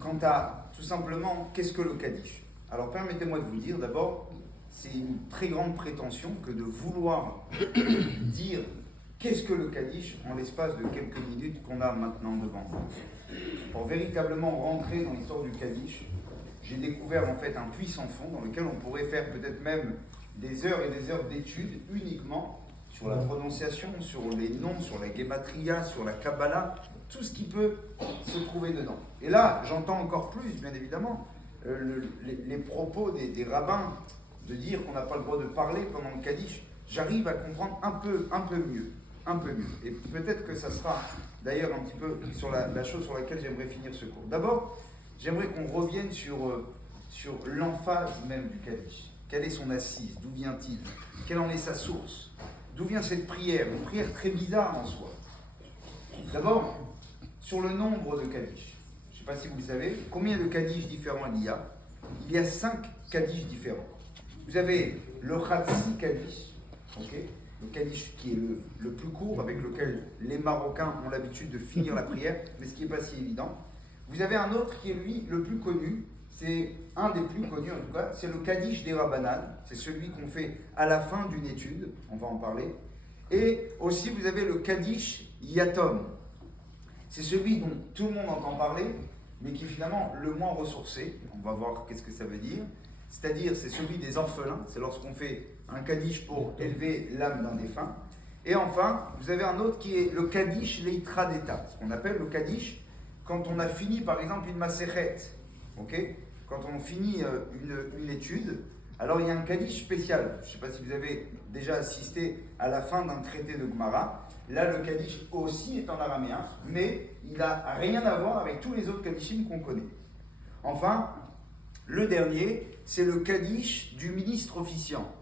quant à tout simplement qu'est-ce que le Kaddish. Alors permettez-moi de vous dire d'abord, c'est une très grande prétention que de vouloir dire qu'est-ce que le Kaddish en l'espace de quelques minutes qu'on a maintenant devant nous. Pour véritablement rentrer dans l'histoire du Kaddish, j'ai découvert en fait un puits sans fond dans lequel on pourrait faire peut-être même des heures et des heures d'études uniquement sur la prononciation, sur les noms, sur la Gematria, sur la Kabbalah, tout ce qui peut se trouver dedans. Et là, j'entends encore plus, bien évidemment, les propos des rabbins de dire qu'on n'a pas le droit de parler pendant le Kaddish. J'arrive à comprendre un peu mieux. Et peut-être que ça sera d'ailleurs un petit peu sur la chose sur laquelle j'aimerais finir ce cours. D'abord, j'aimerais qu'on revienne sur l'emphase même du Kaddish. Quelle est son assise? D'où vient-il? Quelle en est sa source? D'où vient cette prière? Une prière très bizarre en soi. D'abord, sur le nombre de Kaddish. Je ne sais pas si vous le savez, combien de Kaddish différents il y a? Il y a 5 Kaddish différents. Vous avez le Khatsi Kaddish, le Kaddish qui est le plus court, avec lequel les Marocains ont l'habitude de finir la prière, mais ce qui n'est pas si évident. Vous avez un autre qui est lui le plus connu, c'est un des plus connus en tout cas, c'est le Kaddish des Rabbanan, c'est celui qu'on fait à la fin d'une étude, on va en parler. Et aussi vous avez le Kaddish Yatom, c'est celui dont tout le monde entend parler, mais qui est finalement le moins ressourcé, on va voir qu'est-ce que ça veut dire. C'est-à-dire, c'est celui des orphelins, c'est lorsqu'on fait un Kaddish pour élever l'âme d'un défunt. Et enfin, vous avez un autre qui est le Kaddish Leitra d'État, ce qu'on appelle le Kaddish quand on a fini par exemple une Maseret, quand on finit une étude, alors il y a un Kaddish spécial. Je ne sais pas si vous avez déjà assisté à la fin d'un traité de Gemara. Là, le Kaddish aussi est en araméen, mais il n'a rien à voir avec tous les autres Kaddishim qu'on connaît. Enfin, le dernier, c'est le Kaddish du ministre officiant,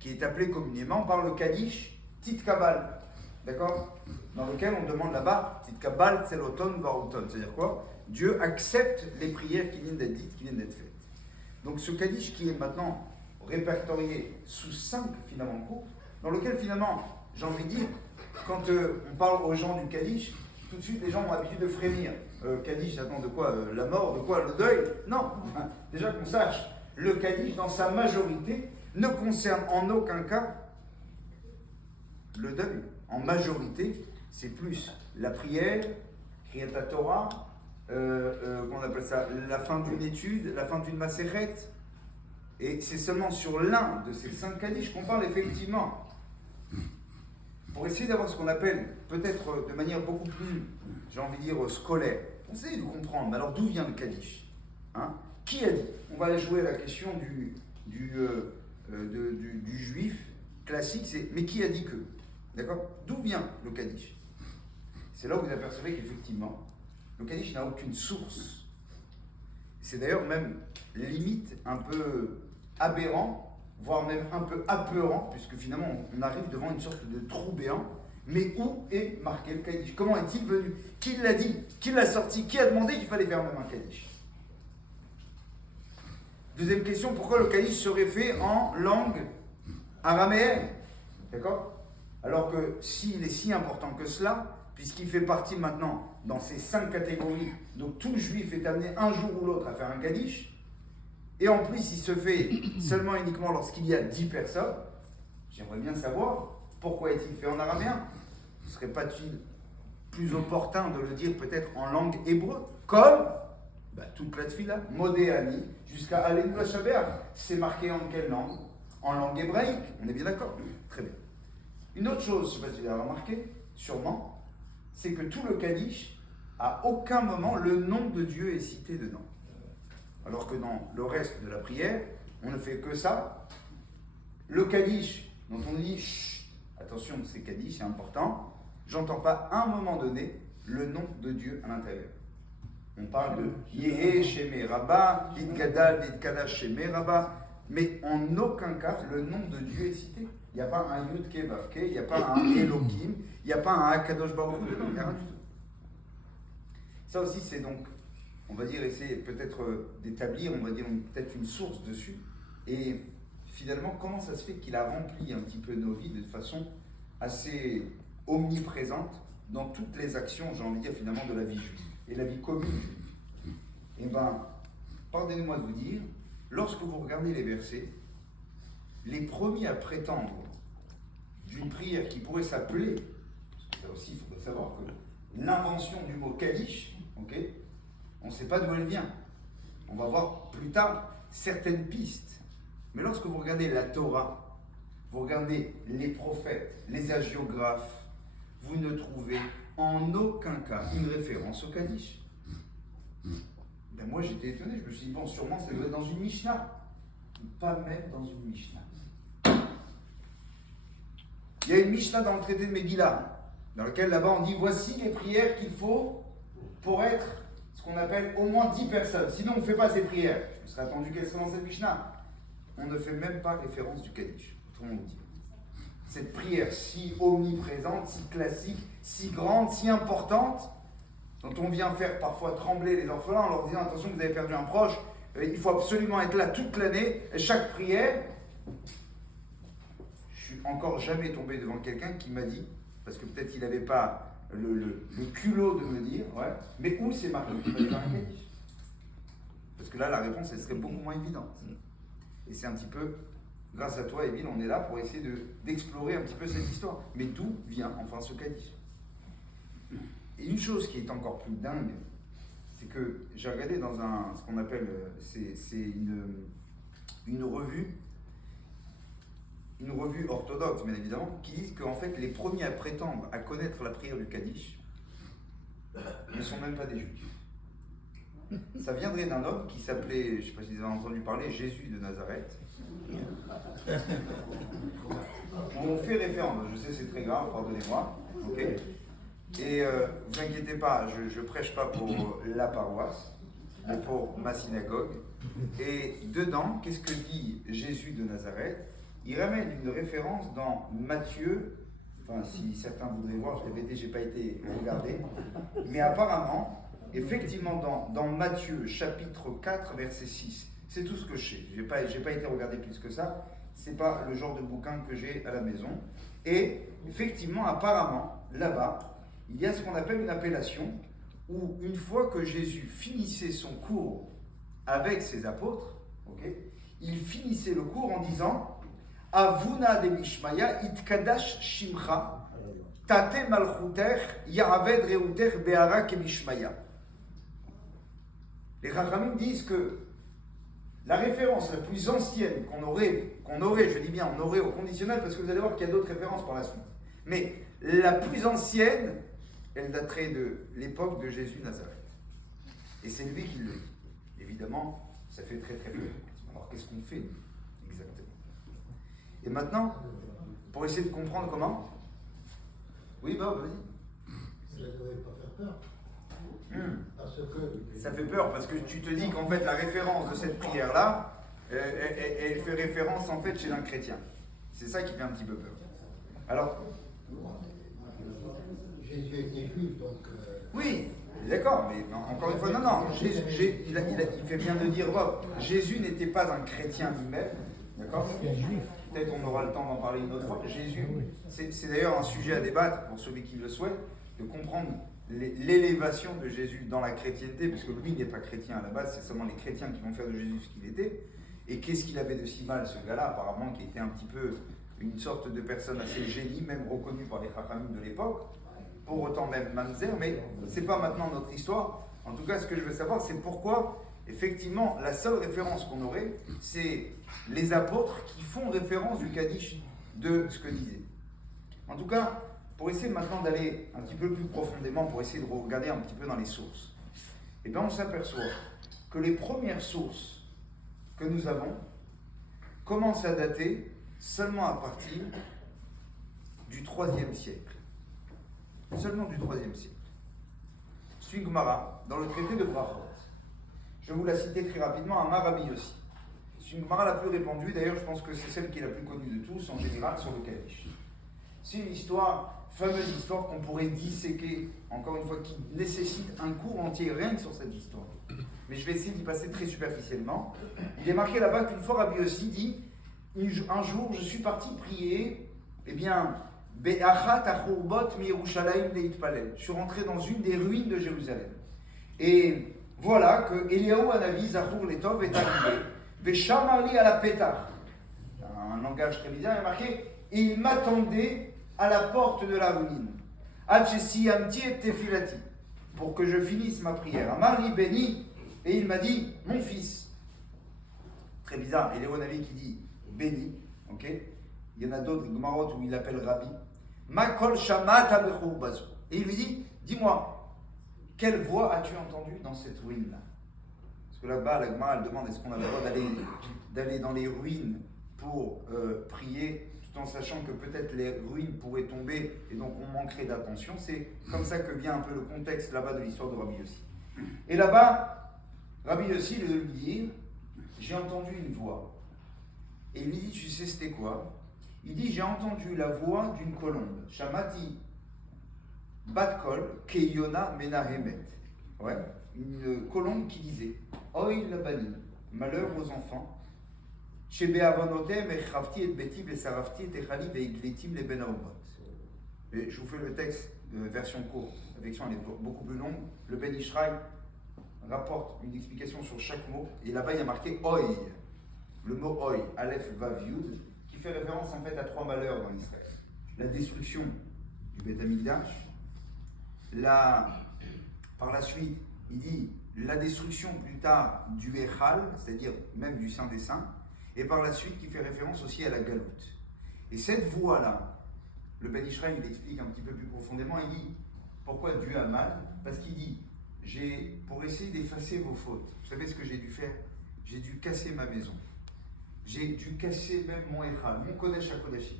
qui est appelé communément par le Kaddish Titkabal, d'accord? Dans lequel on demande là-bas, Titkabal Tseloton Varouton, c'est-à-dire quoi? Dieu accepte les prières qui viennent d'être dites, qui viennent d'être faites. Donc ce Kaddish qui est maintenant répertorié sous 5 finalement couples, dans lequel finalement, j'ai envie de dire, quand on parle aux gens du Kaddish, tout de suite les gens ont l'habitude de frémir. Kaddish, attends, de quoi? La mort, de quoi? Le deuil? Non, déjà qu'on sache, le Kaddish dans sa majorité ne concerne en aucun cas le deuil. En majorité, c'est plus la prière, Kriyat Torah, qu'on appelle ça, la fin d'une étude, la fin d'une Maseret. Et c'est seulement sur l'un de ces 5 Kaddish qu'on parle effectivement. Pour essayer d'avoir ce qu'on appelle, peut-être de manière beaucoup plus, j'ai envie de dire, scolaire, on essaie de comprendre, mais alors d'où vient le Kaddish? Qui a dit? On va aller jouer à la question du juif classique, c'est mais qui a dit que? D'accord? D'où vient le Kaddish? C'est là où vous apercevez qu'effectivement, le Kaddish n'a aucune source. C'est d'ailleurs même limite un peu aberrant, voire même un peu apeurant, puisque finalement on arrive devant une sorte de trou béant. Mais où est marqué le Kaddish? Comment est-il venu? Qui l'a dit? Qui l'a sorti? Qui a demandé qu'il fallait faire même un Kaddish? Deuxième question, pourquoi le Kaddish serait fait en langue araméenne? D'accord? Alors que s'il est si important que cela, puisqu'il fait partie maintenant dans ces 5 catégories, donc tout juif est amené un jour ou l'autre à faire un Kaddish, et en plus il se fait seulement uniquement lorsqu'il y a 10 personnes, j'aimerais bien savoir pourquoi est-il fait en araméen? Ne serait-il pas plus opportun de le dire peut-être en langue hébreu, comme toute la tfila, Modéani, jusqu'à Alenu Hashabeach, c'est marqué en quelle langue? En langue hébraïque, on est bien d'accord? Très bien. Une autre chose, je ne sais pas si vous avez remarqué, sûrement, c'est que tout le Kaddish, à aucun moment, le nom de Dieu est cité dedans. Alors que dans le reste de la prière, on ne fait que ça. Le Kaddish, dont on dit, chut, attention, c'est Kaddish, c'est important, j'entends pas à un moment donné le nom de Dieu à l'intérieur. On parle de Yehe Sheme Rabba, Lidgadal, Lidkadash Sheme Rabba, mais en aucun cas le nom de Dieu est cité. Il n'y a pas un Yudke Vavke, il n'y a pas un Elohim, il n'y a pas un Akadosh Baruch Hu dedans, il n'y a rien du tout. Ça aussi, c'est donc, on va dire, essayer peut-être d'établir, on va dire, peut-être une source dessus. Et finalement, comment ça se fait qu'il a rempli un petit peu nos vies de façon assez omniprésente dans toutes les actions, j'ai envie de dire, finalement, de la vie juive. et la vie commune. Eh bien, pardonnez-moi de vous dire, lorsque vous regardez les versets, les premiers à prétendre d'une prière qui pourrait s'appeler, ça aussi il faudrait savoir que l'invention du mot Kaddish, okay, on ne sait pas d'où elle vient. On va voir plus tard certaines pistes. Mais lorsque vous regardez la Torah, vous regardez les prophètes, les hagiographes, vous ne trouvez en aucun cas une référence au Kaddish. Ben moi j'étais étonné, je me suis dit, bon, sûrement ça doit être dans une Mishnah. Pas même dans une Mishnah. Il y a une Mishnah dans le traité de Megillah, dans lequel là-bas on dit, voici les prières qu'il faut pour être ce qu'on appelle au moins 10 personnes. Sinon on ne fait pas ces prières. Je me serais attendu qu'elle soit dans cette Mishnah. On ne fait même pas référence du Kaddish, autrement dit. Cette prière si omniprésente, si classique, si grande, si importante, dont on vient faire parfois trembler les orphelins en leur disant attention, vous avez perdu un proche, il faut absolument être là toute l'année, et chaque prière. Je suis encore jamais tombé devant quelqu'un qui m'a dit, parce que peut-être il n'avait pas le culot de me dire, ouais, mais où c'est marqué qu'il fallait faire un Kaddish? Parce que là, la réponse, elle serait beaucoup moins évidente. Et c'est un petit peu, grâce à toi, Evelyne, on est là pour essayer d'explorer un petit peu cette histoire. Mais d'où vient enfin ce Kaddish? Et une chose qui est encore plus dingue, c'est que j'ai regardé dans ce qu'on appelle, c'est une revue orthodoxe, bien évidemment, qui dit qu'en fait, les premiers à prétendre à connaître la prière du Kaddish ne sont même pas des Juifs. Ça viendrait d'un homme qui s'appelait, je ne sais pas si vous avez entendu parler, Jésus de Nazareth. On fait référence, je sais c'est très grave, pardonnez-moi, ok. Et vous inquiétez pas, je ne prêche pas pour la paroisse, mais pour ma synagogue. Et dedans, qu'est-ce que dit Jésus de Nazareth? Il ramène une référence dans Matthieu, enfin si certains voudraient voir, je l'ai répété, je n'ai pas été regardé, mais apparemment, effectivement dans Matthieu chapitre 4 verset 6, c'est tout ce que je sais, j'ai pas été regardé plus que ça, c'est pas le genre de bouquin que j'ai à la maison, et effectivement apparemment là-bas, il y a ce qu'on appelle une appellation, où une fois que Jésus finissait son cours avec ses apôtres, okay, il finissait le cours en disant Avuna de Mishmaya itkadash shimcha tate malchuter ya'aved reuter be'ara ke Mishmaya. Les Chachamim disent que la référence la plus ancienne qu'on aurait, je dis bien on aurait au conditionnel, parce que vous allez voir qu'il y a d'autres références par la suite, mais la plus ancienne, elle daterait de l'époque de Jésus de Nazareth. Et c'est lui qui le dit. Évidemment, ça fait très très peu. Alors qu'est-ce qu'on fait exactement? Et maintenant, pour essayer de comprendre comment. Oui, Bob, vas-y. Ça ne devrait pas faire peur. Parce que... Ça fait peur parce que tu te dis qu'en fait la référence de cette prière-là, elle fait référence en fait chez un chrétien. C'est ça qui fait un petit peu peur. Alors... Jésus était juif, donc... Oui, d'accord, mais encore une fois, non, il fait bien de dire, Bob, Jésus n'était pas un chrétien lui-même, d'accord? Peut-être on aura le temps d'en parler une autre fois. Jésus, c'est d'ailleurs un sujet à débattre pour celui qui le souhaite, de comprendre l'élévation de Jésus dans la chrétienté, parce que lui n'est pas chrétien à la base, c'est seulement les chrétiens qui vont faire de Jésus ce qu'il était. Et qu'est-ce qu'il avait de si mal, ce gars-là, apparemment, qui était un petit peu une sorte de personne assez génie, même reconnue par les Chachamim de l'époque, pour autant même mamzer, mais c'est pas maintenant notre histoire. En tout cas, ce que je veux savoir, c'est pourquoi, effectivement, la seule référence qu'on aurait, c'est les apôtres qui font référence du Kaddish de ce que disaient. En tout cas, pour essayer maintenant d'aller un petit peu plus profondément, pour essayer de regarder un petit peu dans les sources, et bien on s'aperçoit que les premières sources que nous avons commencent à dater seulement à partir du IIIe siècle. Seulement du IIIe siècle. C'est une Gemara dans le traité de Brachot. Je vais vous la citer très rapidement, à Marabi aussi. C'est une Gemara la plus répandue, d'ailleurs je pense que c'est celle qui est la plus connue de tous en général sur le Kaddish. C'est une histoire, fameuse histoire qu'on pourrait disséquer, encore une fois, qui nécessite un cours entier rien que sur cette histoire. Mais je vais essayer d'y passer très superficiellement. Il est marqué là-bas qu'une fois Rabbi Yossi dit un jour je suis parti prier, eh bien, je suis rentré dans une des ruines de Jérusalem. Et voilà que Eliaou Hanavi, Zachour Letov, est arrivé. Veshamarli à la pétard. Un langage très bizarre, il est marqué. Il m'attendait à la porte de la ruine. Hachesi Amti et Tefilati. Pour que je finisse ma prière. Amarli béni. Et il m'a dit, mon fils. Très bizarre. Eliaou Hanavi qui dit béni. Ok. Il y en a d'autres, Gmarot, où il l'appelle Rabbi. Makol Shamat Abechou Bazo. Et il lui dit, dis-moi, quelle voix as-tu entendue dans cette ruine-là? Parce que là-bas, la Gemara, elle demande est-ce qu'on a le droit d'aller dans les ruines pour prier, tout en sachant que peut-être les ruines pourraient tomber et donc on manquerait d'attention. C'est comme ça que vient un peu le contexte là-bas de l'histoire de Rabbi Yossi. Et là-bas, Rabbi Yossi lui dit j'ai entendu une voix. Et il lui dit tu sais c'était quoi? Il dit j'ai entendu la voix d'une colombe. Shamati Batkol, Keyona Menahemet. Ouais, une colombe qui disait Oï Labani, malheur aux enfants. Shebe Avanotem, Echavti et Betiv, et Sarafti et Echali, et Igletim, les Benaomot. Et je vous fais le texte, version courte. La version elle est beaucoup plus longue. Le Ben Ishraï rapporte une explication sur chaque mot. Et là-bas, il y a marqué Oï. Le mot Oï, Aleph Vav Yud, qui fait référence en fait à 3 malheurs dans Israël. La destruction du Beth Amikdash. Par la suite, il dit la destruction plus tard du Echal, c'est-à-dire même du Saint des Saints, et par la suite qui fait référence aussi à la Galoute. Et cette voie-là, le Ben Ishraï il explique un petit peu plus profondément, il dit pourquoi Dieu a mal? Parce qu'il dit pour essayer d'effacer vos fautes, vous savez ce que j'ai dû faire? J'ai dû casser ma maison, j'ai dû casser même mon Echal, mon Kodesh HaKodashim.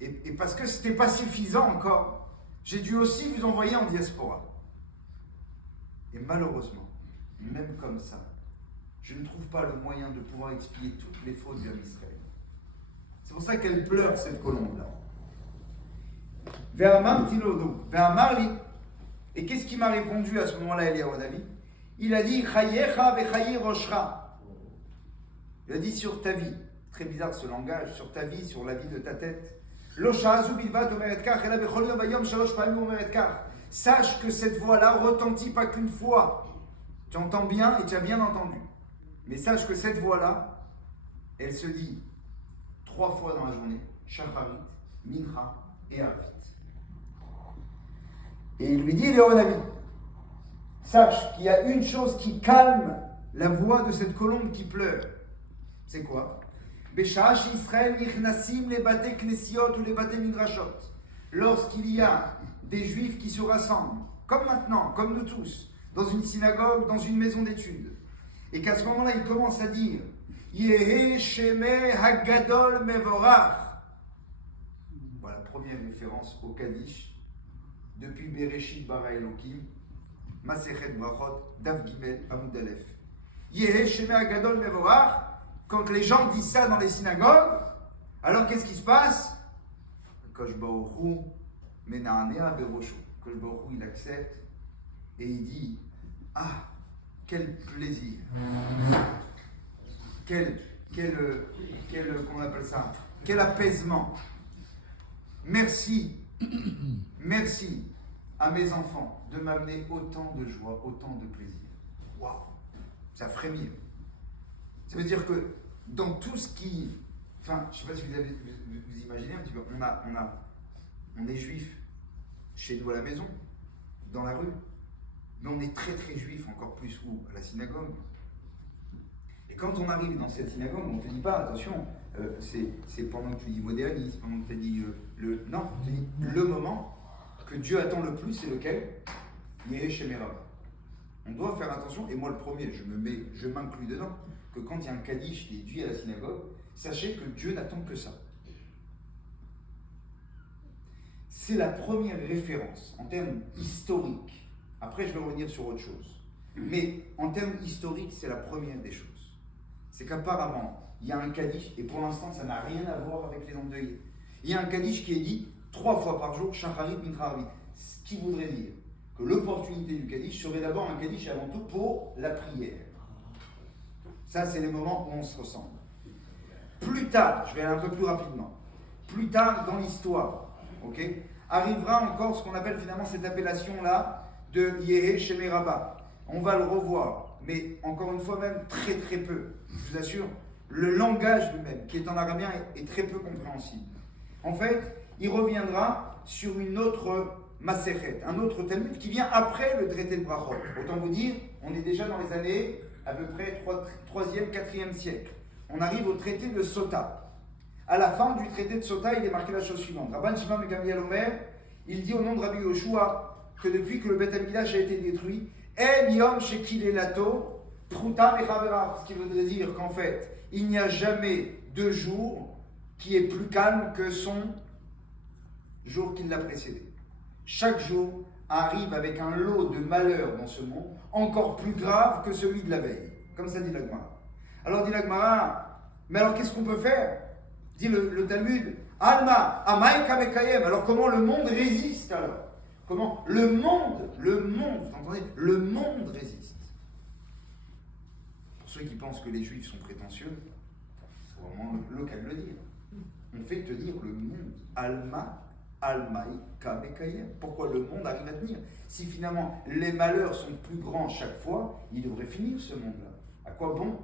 Et parce que ce n'était pas suffisant encore, j'ai dû aussi vous envoyer en diaspora. Et malheureusement, même comme ça, je ne trouve pas le moyen de pouvoir expier toutes les fautes d'Israël. C'est pour ça qu'elle pleure, cette colombe-là. Et qu'est-ce qu'il m'a répondu à ce moment-là, Eliaou Hanavi? Il a dit Chayecha vechaye roshra. Il a dit sur ta vie. Très bizarre ce langage, sur ta vie, sur la vie de ta tête. Sache que cette voix-là retentit pas qu'une fois. Tu entends bien et tu as bien entendu. Mais sache que cette voix-là, elle se dit 3 fois dans la journée. Shacharit, Mincha et Arvit. Et il lui dit, Eliaou Hanavi, sache qu'il y a une chose qui calme la voix de cette colombe qui pleure. C'est quoi? Lorsqu'il y a des juifs qui se rassemblent, comme maintenant, comme nous tous, dans une synagogue, dans une maison d'études, et qu'à ce moment-là, ils commencent à dire Yehe Shemeh Hagadol Mevorach. Voilà, première référence au Kaddish, depuis Bereshit Bara Elokim, Masechet Brachot, Daf Gimel, Amud Aleph. Yehe Shemeh Hagadol Mevorach. Quand les gens disent ça dans les synagogues, alors qu'est-ce qui se passe? Kosh Baruch Hu Mena'anea Berosho. Kosh Baruch Hu, il accepte et il dit ah, quel plaisir, comment on appelle ça? Quel apaisement. Merci à mes enfants de m'amener autant de joie, autant de plaisir. Waouh, ça frémit. Ça veut dire que dans tout ce qui... Enfin, je ne sais pas si vous imaginez un petit peu, on est juif chez nous à la maison, dans la rue, mais on est très très juif, encore plus où? À la synagogue. Et quand on arrive dans cette synagogue, on ne te dit pas, attention, c'est pendant que tu dis modéranisme, pendant que tu dis non, on te dit le moment que Dieu attend le plus, c'est lequel? Yeh Shemeh Rabbah. On doit faire attention, et moi le premier, je m'inclus dedans, que quand il y a un Kaddish qui est dit à la synagogue, sachez que Dieu n'attend que ça. C'est la première référence en termes historiques. Après, je vais revenir sur autre chose. Mais en termes historiques, c'est la première des choses. C'est qu'apparemment, il y a un Kaddish, et pour l'instant, ça n'a rien à voir avec les endeuillés. Il y a un Kaddish qui est dit 3 fois par jour, Shacharit, Mincha, Arvit. Ce qui voudrait dire que l'opportunité du Kaddish serait d'abord un Kaddish avant tout pour la prière. Ça, c'est les moments où on se ressemble. Plus tard, je vais aller un peu plus rapidement, plus tard dans l'histoire, arrivera encore ce qu'on appelle finalement cette appellation-là de Yehe Shemei Rabba. On va le revoir, mais encore une fois même très très peu. Je vous assure, le langage lui-même, qui est en araméen, est très peu compréhensible. En fait, il reviendra sur une autre Masechet, un autre Talmud qui vient après le traité de Brachot. Autant vous dire, on est déjà dans les années à peu près 3e, 4e siècle. On arrive au traité de Sota. À la fin du traité de Sota, il est marqué la chose suivante. Rabban Shimon ben Gamliel Omer, il dit au nom de Rabbi Yoshua que depuis que le Beth Amikdash a été détruit, En Yom Shekilelato Pruta Mechavera, ce qui voudrait dire qu'en fait, il n'y a jamais de jour qui est plus calme que son jour qui l'a précédé. Chaque jour arrive avec un lot de malheurs dans ce monde, encore plus grave que celui de la veille. Comme ça dit la Gemara. Alors dit la Gemara, mais alors qu'est-ce qu'on peut faire? Dit le Talmud, Alma, Amaika Mekayem. Alors comment le monde résiste alors? Comment le monde, vous entendez? Le monde résiste. Pour ceux qui pensent que les Juifs sont prétentieux, c'est vraiment le cas de le dire. On fait tenir le monde. Alma, Almaïka Mekayem. Pourquoi le monde arrive à tenir? Si finalement les malheurs sont plus grands chaque fois, il devrait finir ce monde-là. À quoi bon?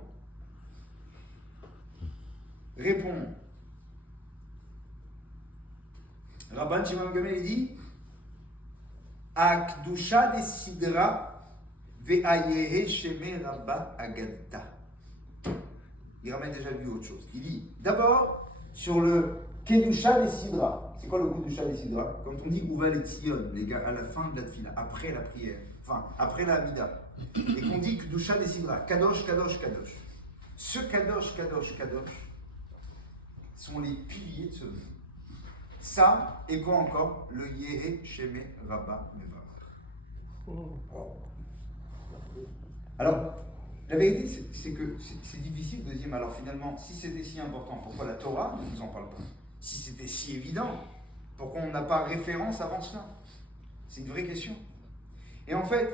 Répond Rabban Shimon ben Gamliel dit Akdusha de Sidra ve'ayehe shemei Rabba agadta. Il ramène déjà lui autre chose. Il dit d'abord sur le Kedusha de Sidra. C'est quoi le Kedusha de Sidra? Quand on dit Uva le Tzion, les gars, à la fin de la tefila, après la prière, enfin après la Amida, et qu'on dit Kedusha de Sidra, Kadosh, Kadosh, Kadosh. Ce Kadosh, Kadosh, Kadosh sont les piliers de ce monde. Ça, et quoi encore? Le Yehe Shemei Rabba Mevar. Alors, la vérité, c'est que c'est difficile de dire, mais alors finalement, si c'était si important, pourquoi la Torah ne nous en parle pas? Si c'était si évident, pourquoi on n'a pas référence avant cela? C'est une vraie question. Et en fait,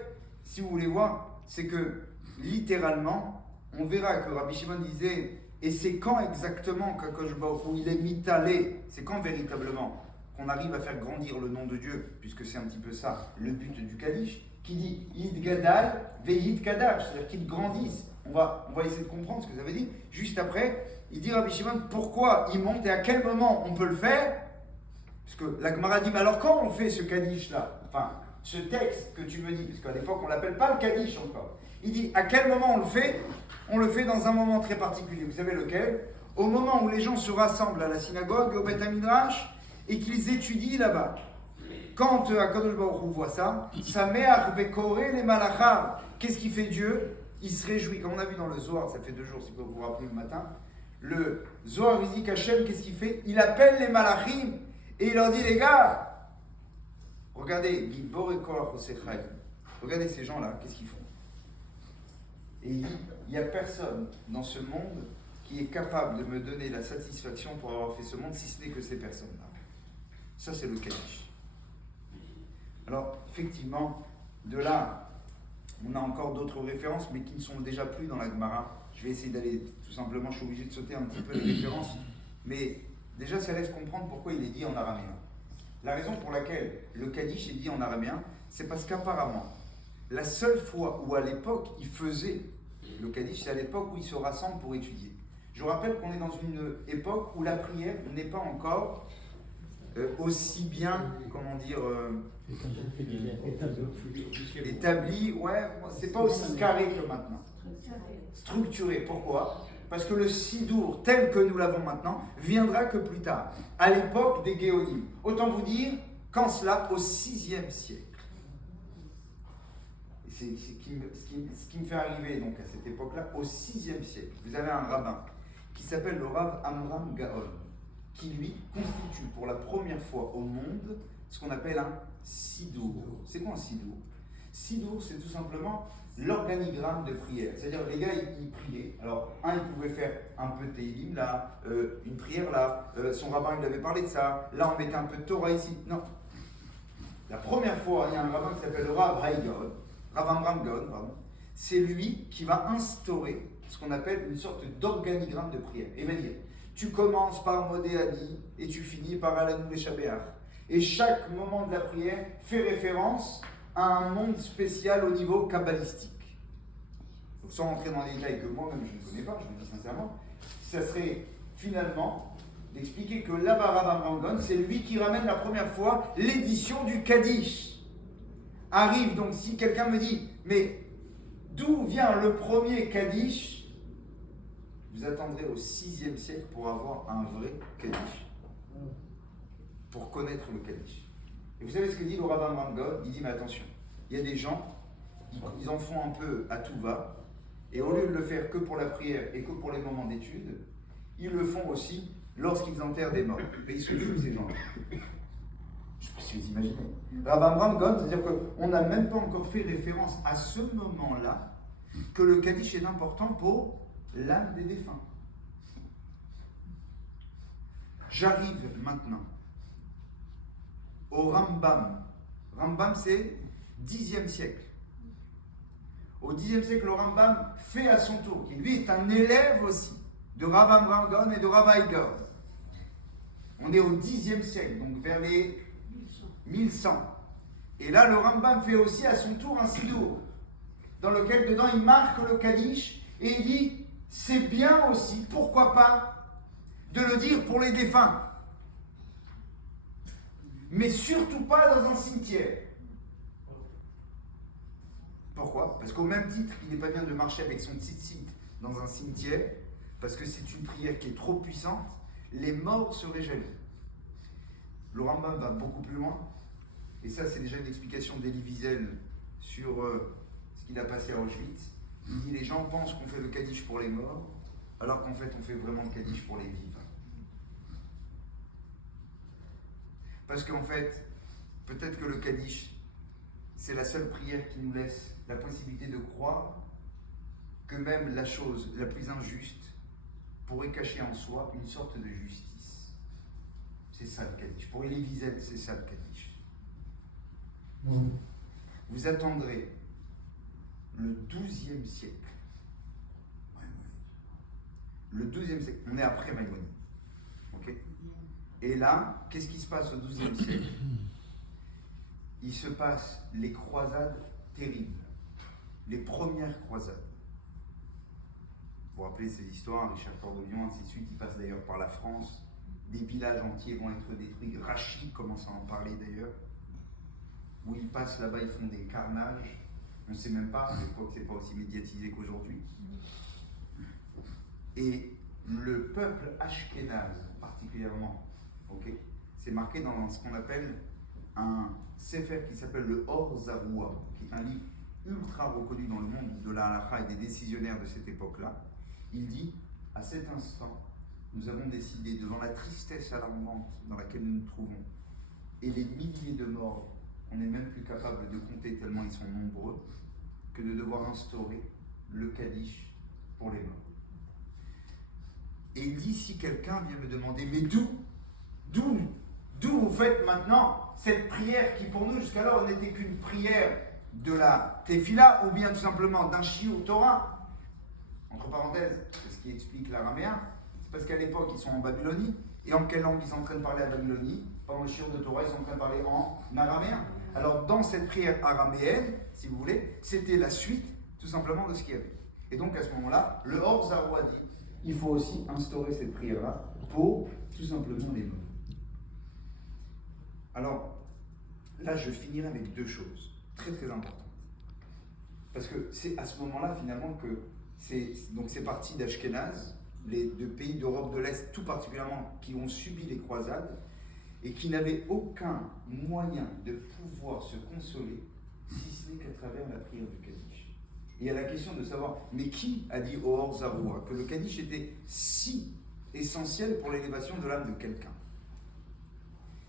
si vous voulez voir, c'est que littéralement, on verra que Rabbi Shimon disait, et c'est quand exactement qu'Akadosh Baruch Hu il est mitalé, c'est quand véritablement qu'on arrive à faire grandir le nom de Dieu, puisque c'est un petit peu ça le but du Kaddish, qui dit Yid Gadal Veyid Kadash, c'est-à-dire qu'il grandisse. On va essayer de comprendre ce que ça veut dire. Juste après, il dit Rabbi Shimon pourquoi il monte et à quel moment on peut le faire. Parce que la Gemara dit mais alors quand on fait ce Kaddish là, enfin ce texte que tu me dis, parce qu'à l'époque on l'appelle pas le Kaddish encore. Il dit à quel moment on le fait? On le fait dans un moment très particulier. Vous savez lequel? Au moment où les gens se rassemblent à la synagogue, au Beth Midrash, et qu'ils étudient là-bas. Quand Akadosh Baruch Hu voit ça, ça met à rebekorer les malachim. Qu'est-ce qu'il fait Dieu? Il se réjouit. Comme on a vu dans le Zohar, ça fait 2 jours, si vous vous rappelez le matin, le Zohar il dit qu'Hachem, qu'est-ce qu'il fait? Il appelle les malachim et il leur dit les gars, regardez, regardez ces gens-là, qu'est-ce qu'ils font? Et il dit, il n'y a personne dans ce monde qui est capable de me donner la satisfaction pour avoir fait ce monde, si ce n'est que ces personnes-là. Ça, c'est le Kaddish. Alors, effectivement, de là, on a encore d'autres références, mais qui ne sont déjà plus dans la Gemara. Je vais essayer d'aller, tout simplement, je suis obligé de sauter un petit peu les références, mais déjà, ça laisse comprendre pourquoi il est dit en araméen. La raison pour laquelle le Kaddish est dit en araméen, c'est parce qu'apparemment, la seule fois où à l'époque il faisait le Kaddish, c'est à l'époque où il se rassemble pour étudier. Je vous rappelle qu'on est dans une époque où la prière n'est pas encore aussi bien, comment dire, établie, ouais, c'est pas aussi carré que maintenant. Structuré, pourquoi? Parce que le Sidour, tel que nous l'avons maintenant, viendra que plus tard, à l'époque des Géonim. Autant vous dire, quand cela, au 6e siècle. C'est ce qui me fait arriver donc à cette époque-là, au 6e siècle. Vous avez un rabbin qui s'appelle le Rav Amram Gaon, qui lui constitue pour la première fois au monde ce qu'on appelle un Sidour. C'est quoi un Sidour? Sidour, c'est tout simplement l'organigramme de prière. C'est-à-dire, les gars, ils priaient. Alors, ils pouvaient faire un peu de Teilim là, une prière là, son rabbin, il avait parlé de ça. Là, on mettait un peu de Torah ici. Non. La première fois, il y a un rabbin qui s'appelle le Rav Haïgaon, Rav Amram Gaon, pardon. C'est lui qui va instaurer ce qu'on appelle une sorte d'organigramme de prière. Il va dire, tu commences par Modéani et tu finis par Alanou le Shabéach. Et chaque moment de la prière fait référence à un monde spécial au niveau kabbalistique. Donc, sans rentrer dans les détails que moi-même je ne connais pas, je vous le dis sincèrement, ça serait finalement d'expliquer que là-bas, Rav Amram Gaon, c'est lui qui ramène la première fois l'édition du Kaddish. Arrive donc, si quelqu'un me dit, mais d'où vient le premier Kaddish? Vous attendrez au 6e siècle pour avoir un vrai Kaddish. Pour connaître le Kaddish. Et vous savez ce que dit le Rav Amram Gaon? Il dit, mais attention, il y a des gens, ils en font un peu à tout va, et au lieu de le faire que pour la prière et que pour les moments d'étude, ils le font aussi lorsqu'ils enterrent des morts. Mais ils se font ces gens-là. Je ne sais pas si vous imaginez. Rav Amram Gaon, c'est-à-dire qu'on n'a même pas encore fait référence à ce moment-là que le Kaddish est important pour l'âme des défunts. J'arrive maintenant au Rambam. Rambam, c'est 10e siècle. Au 10e siècle, le Rambam fait à son tour, qui lui est un élève aussi de Rav Amram Gaon et de Rav Eiger. On est au 10e siècle, donc vers les 1100. Et là, le Rambam fait aussi à son tour un sidour, dans lequel dedans il marque le Kaddish et il dit c'est bien aussi, pourquoi pas, de le dire pour les défunts. Mais surtout pas dans un cimetière. Pourquoi? Parce qu'au même titre, il n'est pas bien de marcher avec son tzitzit dans un cimetière, parce que c'est une prière qui est trop puissante, les morts seraient jaloux. Le Rambam va beaucoup plus loin, et ça c'est déjà une explication d'Elie Wiesel sur ce qu'il a passé à Auschwitz. Il dit les gens pensent qu'on fait le Kaddish pour les morts, alors qu'en fait on fait vraiment le Kaddish pour les vivants. Parce qu'en fait, peut-être que le Kaddish, c'est la seule prière qui nous laisse la possibilité de croire que même la chose la plus injuste pourrait cacher en soi une sorte de justice. C'est ça le Kaddish. Pour Elie Wiesel, c'est ça le Kaddish. Vous attendrez le 12e siècle. Le 12e siècle. On est après Maïmonide. Ok? Et là, qu'est-ce qui se passe au 12e siècle? Il se passe les croisades terribles. Les premières croisades. Vous vous rappelez ces histoires, Richard Cœur de Lion, ainsi de suite. Il passe d'ailleurs par la France. Des villages entiers vont être détruits. Rachid commence à en parler d'ailleurs. Où ils passent là-bas, ils font des carnages. On ne sait même pas, à l'époque, c'est pas aussi médiatisé qu'aujourd'hui. Et le peuple ashkénaze, particulièrement, okay, c'est marqué dans ce qu'on appelle un sefer qui s'appelle le Or Zaroua, qui est un livre ultra reconnu dans le monde de la halakha et des décisionnaires de cette époque-là. Il dit, à cet instant, nous avons décidé, devant la tristesse alarmante dans laquelle nous nous trouvons, et les milliers de morts, on n'est même plus capable de compter tellement ils sont nombreux, que de devoir instaurer le Kaddish pour les morts. Et il dit, si quelqu'un vient me demander, mais d'où vous faites maintenant cette prière qui pour nous jusqu'alors n'était qu'une prière de la Tefila, ou bien tout simplement d'un Shiur Torah, entre parenthèses, c'est ce qui explique l'araméen, c'est parce qu'à l'époque ils sont en Babylonie, et en quelle langue ils sont en train de parler à Babylonie? Pendant le Shiur de Torah, ils sont en train de parler en araméen. Alors dans cette prière araméenne, si vous voulez, c'était la suite tout simplement de ce qu'il y avait. Et donc à ce moment-là, le Or Zaroua dit, il faut aussi instaurer cette prière-là pour tout simplement les morts. Alors, là je finirai avec deux choses très très importantes. Parce que c'est à ce moment-là finalement que c'est parti d'Ashkénaz, les deux pays d'Europe de l'Est tout particulièrement qui ont subi les croisades et qui n'avaient aucun moyen de pouvoir se consoler si ce n'est qu'à travers la prière du Kaddish. Et il y a la question de savoir, mais qui a dit au Or Zaroua que le Kaddish était si essentiel pour l'élévation de l'âme de quelqu'un?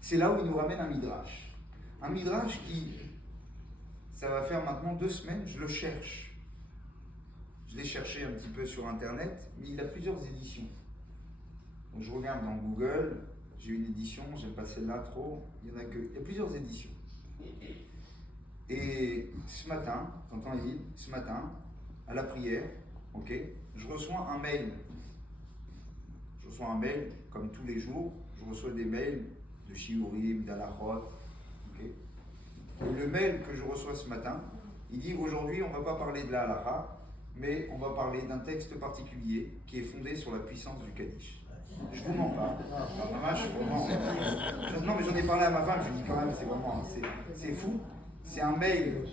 C'est là où il nous ramène un midrash. Un midrash qui, ça va faire maintenant 2 semaines, je le cherche. Je l'ai cherché un petit peu sur internet, mais il a plusieurs éditions. Donc je regarde dans Google, j'ai une édition, j'aime pas celle-là trop, il y a plusieurs éditions. Et ce matin, t'entends Émile, ce matin, à la prière, ok, je reçois un mail. Je reçois un mail, comme tous les jours, je reçois des mails de Shiurim, d'Alachot, ok. le mail que je reçois ce matin, il dit aujourd'hui on ne va pas parler de la halakha, mais on va parler d'un texte particulier qui est fondé sur la puissance du Kaddish. Je vous mens pas. Non, mais j'en ai parlé à ma femme, je dis quand même, c'est fou. C'est un mail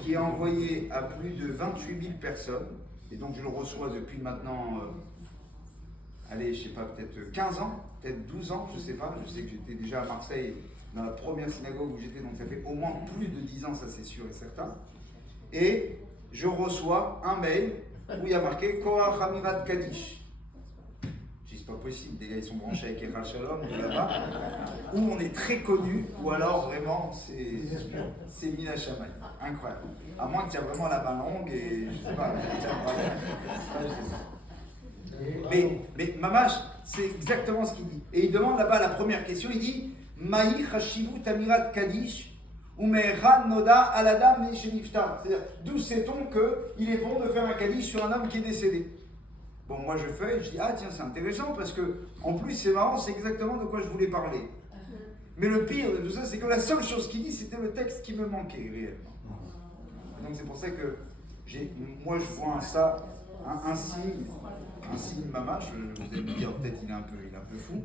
qui est envoyé à plus de 28 000 personnes, et donc je le reçois depuis maintenant, allez, je sais pas, peut-être 15 ans, peut-être 12 ans, je sais pas. Je sais que j'étais déjà à Marseille, dans la première synagogue où j'étais, donc ça fait au moins plus de 10 ans, ça c'est sûr et certain. Et je reçois un mail où il y a marqué Koach Amirat Kaddish. C'est pas possible, des gars ils sont branchés avec Echal Shalom ou là-bas, où on est très connu, ou alors vraiment c'est Mina Shamaï, incroyable. À moins que tu aies vraiment la main longue et je sais pas, mais Mamash, c'est exactement ce qu'il dit. Et il demande là-bas la première question, il dit Maï Chashivu Tamirat Kaddish ou Me'echan Noda Aladam Nisheniftar. C'est-à-dire, d'où sait-on qu'il est bon de faire un Kaddish sur un homme qui est décédé? Bon, moi je fais et je dis, ah tiens, c'est intéressant parce que, en plus, c'est marrant, c'est exactement de quoi je voulais parler. Mais le pire de tout ça, c'est que la seule chose qu'il dit, c'était le texte qui me manquait réellement. Donc c'est pour ça que moi je vois un signe mamash, vous allez me dire, peut-être il est un peu fou,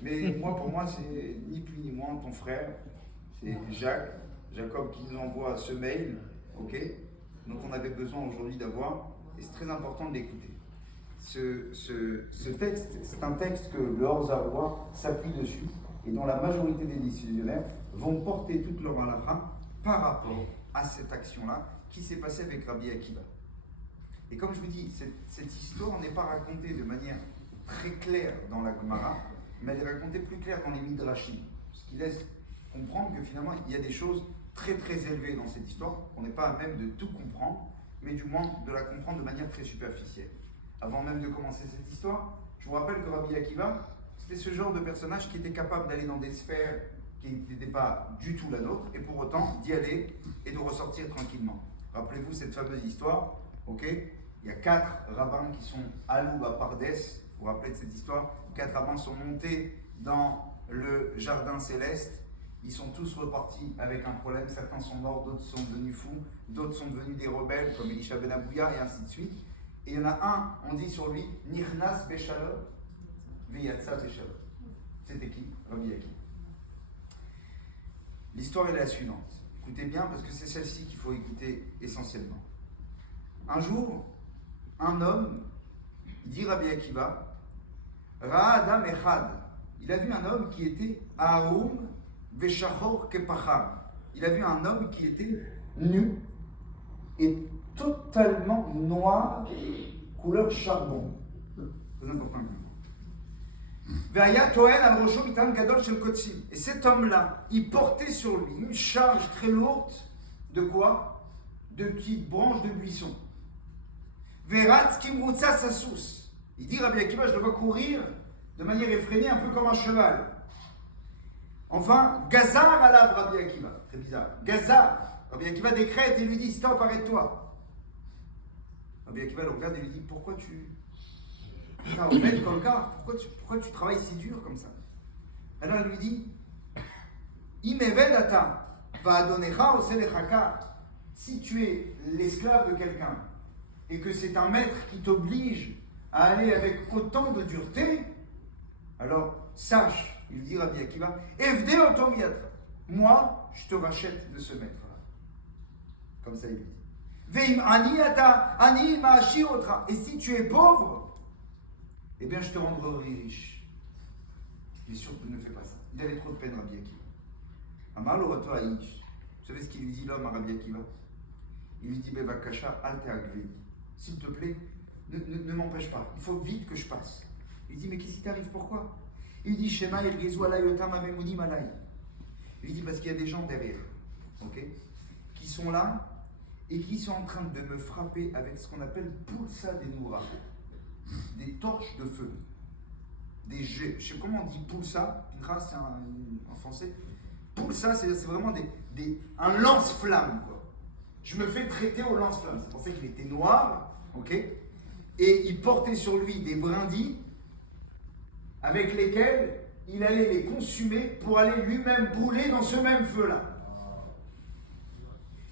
mais pour moi, c'est ni plus ni moins ton frère, c'est Jacob qui nous envoie ce mail, ok, dont on avait besoin aujourd'hui d'avoir, et c'est très important de l'écouter. Ce texte, c'est un texte que le Hors-Zaroua s'appuie dessus et dont la majorité des décisionnaires vont porter toute leur halakha par rapport à cette action-là qui s'est passée avec Rabbi Akiva. Et comme je vous dis, cette histoire n'est pas racontée de manière très claire dans la Gemara, mais elle est racontée plus claire dans les Midrashim, ce qui laisse comprendre que finalement il y a des choses très très élevées dans cette histoire, qu'on n'est pas à même de tout comprendre, mais du moins de la comprendre de manière très superficielle. Avant même de commencer cette histoire, je vous rappelle que Rabbi Akiva, c'était ce genre de personnage qui était capable d'aller dans des sphères qui n'étaient pas du tout la nôtre, et pour autant d'y aller et de ressortir tranquillement. Rappelez-vous cette fameuse histoire, ok? Il y a 4 rabbins qui sont à Loup, à Pardes. Vous vous rappelez de cette histoire? 4 rabbins sont montés dans le jardin céleste. Ils sont tous repartis avec un problème. Certains sont morts, d'autres sont devenus fous, d'autres sont devenus des rebelles comme Elisha ben Abouya et ainsi de suite. Et il y en a un, on dit sur lui, Nirnas Beshalom, Veyatsa Beshalom. C'était qui? Rabbi Akiva. L'histoire est la suivante. Écoutez bien, parce que c'est celle-ci qu'il faut écouter essentiellement. Un jour, un homme, il dit Rabbi Akiva, Ra'adam Echad. Il a vu un homme qui était Aoum Veshachor Kepacham. Il a vu un homme qui était nu et totalement noir, couleur charbon. C'est important. Et cet homme-là, il portait sur lui une charge très lourde de quoi? De petites branches de buisson. Il dit Rabbi Akiva, je le vois courir de manière effrénée, un peu comme un cheval. Enfin, Gazar alav Rabbi Akiva. Très bizarre. Gazar. Rabbi Akiva décrète et lui dit stop, arrête-toi. Rabbi Akiva le regarde et lui dit pourquoi tu. Pourquoi tu travailles si dur comme ça? Alors il lui dit Imevedata va adonecha oselechaka. Si tu es l'esclave de quelqu'un et que c'est un maître qui t'oblige à aller avec autant de dureté, alors sache, il dit Rabbi Akiva, Evde otomiyatra. Moi, je te rachète de ce maître-là. Comme ça il dit. Veim ani ata ani ma'ashi otra. Et si tu es pauvre, eh bien je te rendrai riche. Il est sûr que tu ne fais pas ça. Il avait trop de peine, Rabbi Akiva. Amar lo rato haïch. Vous savez ce qu'il lui dit l'homme à Rabbi Akiva? Il lui dit Bevakasha alte agveni. S'il te plaît, ne m'empêche pas. Il faut vite que je passe. Il dit mais qu'est-ce qui t'arrive? Pourquoi? Il dit Shema Elgezu alay otam amemunim alay. Il dit parce qu'il y a des gens derrière, ok, qui sont là et qui sont en train de me frapper avec ce qu'on appelle pulsa des noura, des torches de feu, des jets. Je sais comment on dit pulsa. Pinchas, c'est en français. Pulsa, c'est vraiment un lance-flamme, quoi. Je me fais traiter au lance-flamme. C'est pour ça qu'il était noir, ok, et il portait sur lui des brindilles avec lesquels il allait les consumer pour aller lui-même brûler dans ce même feu-là.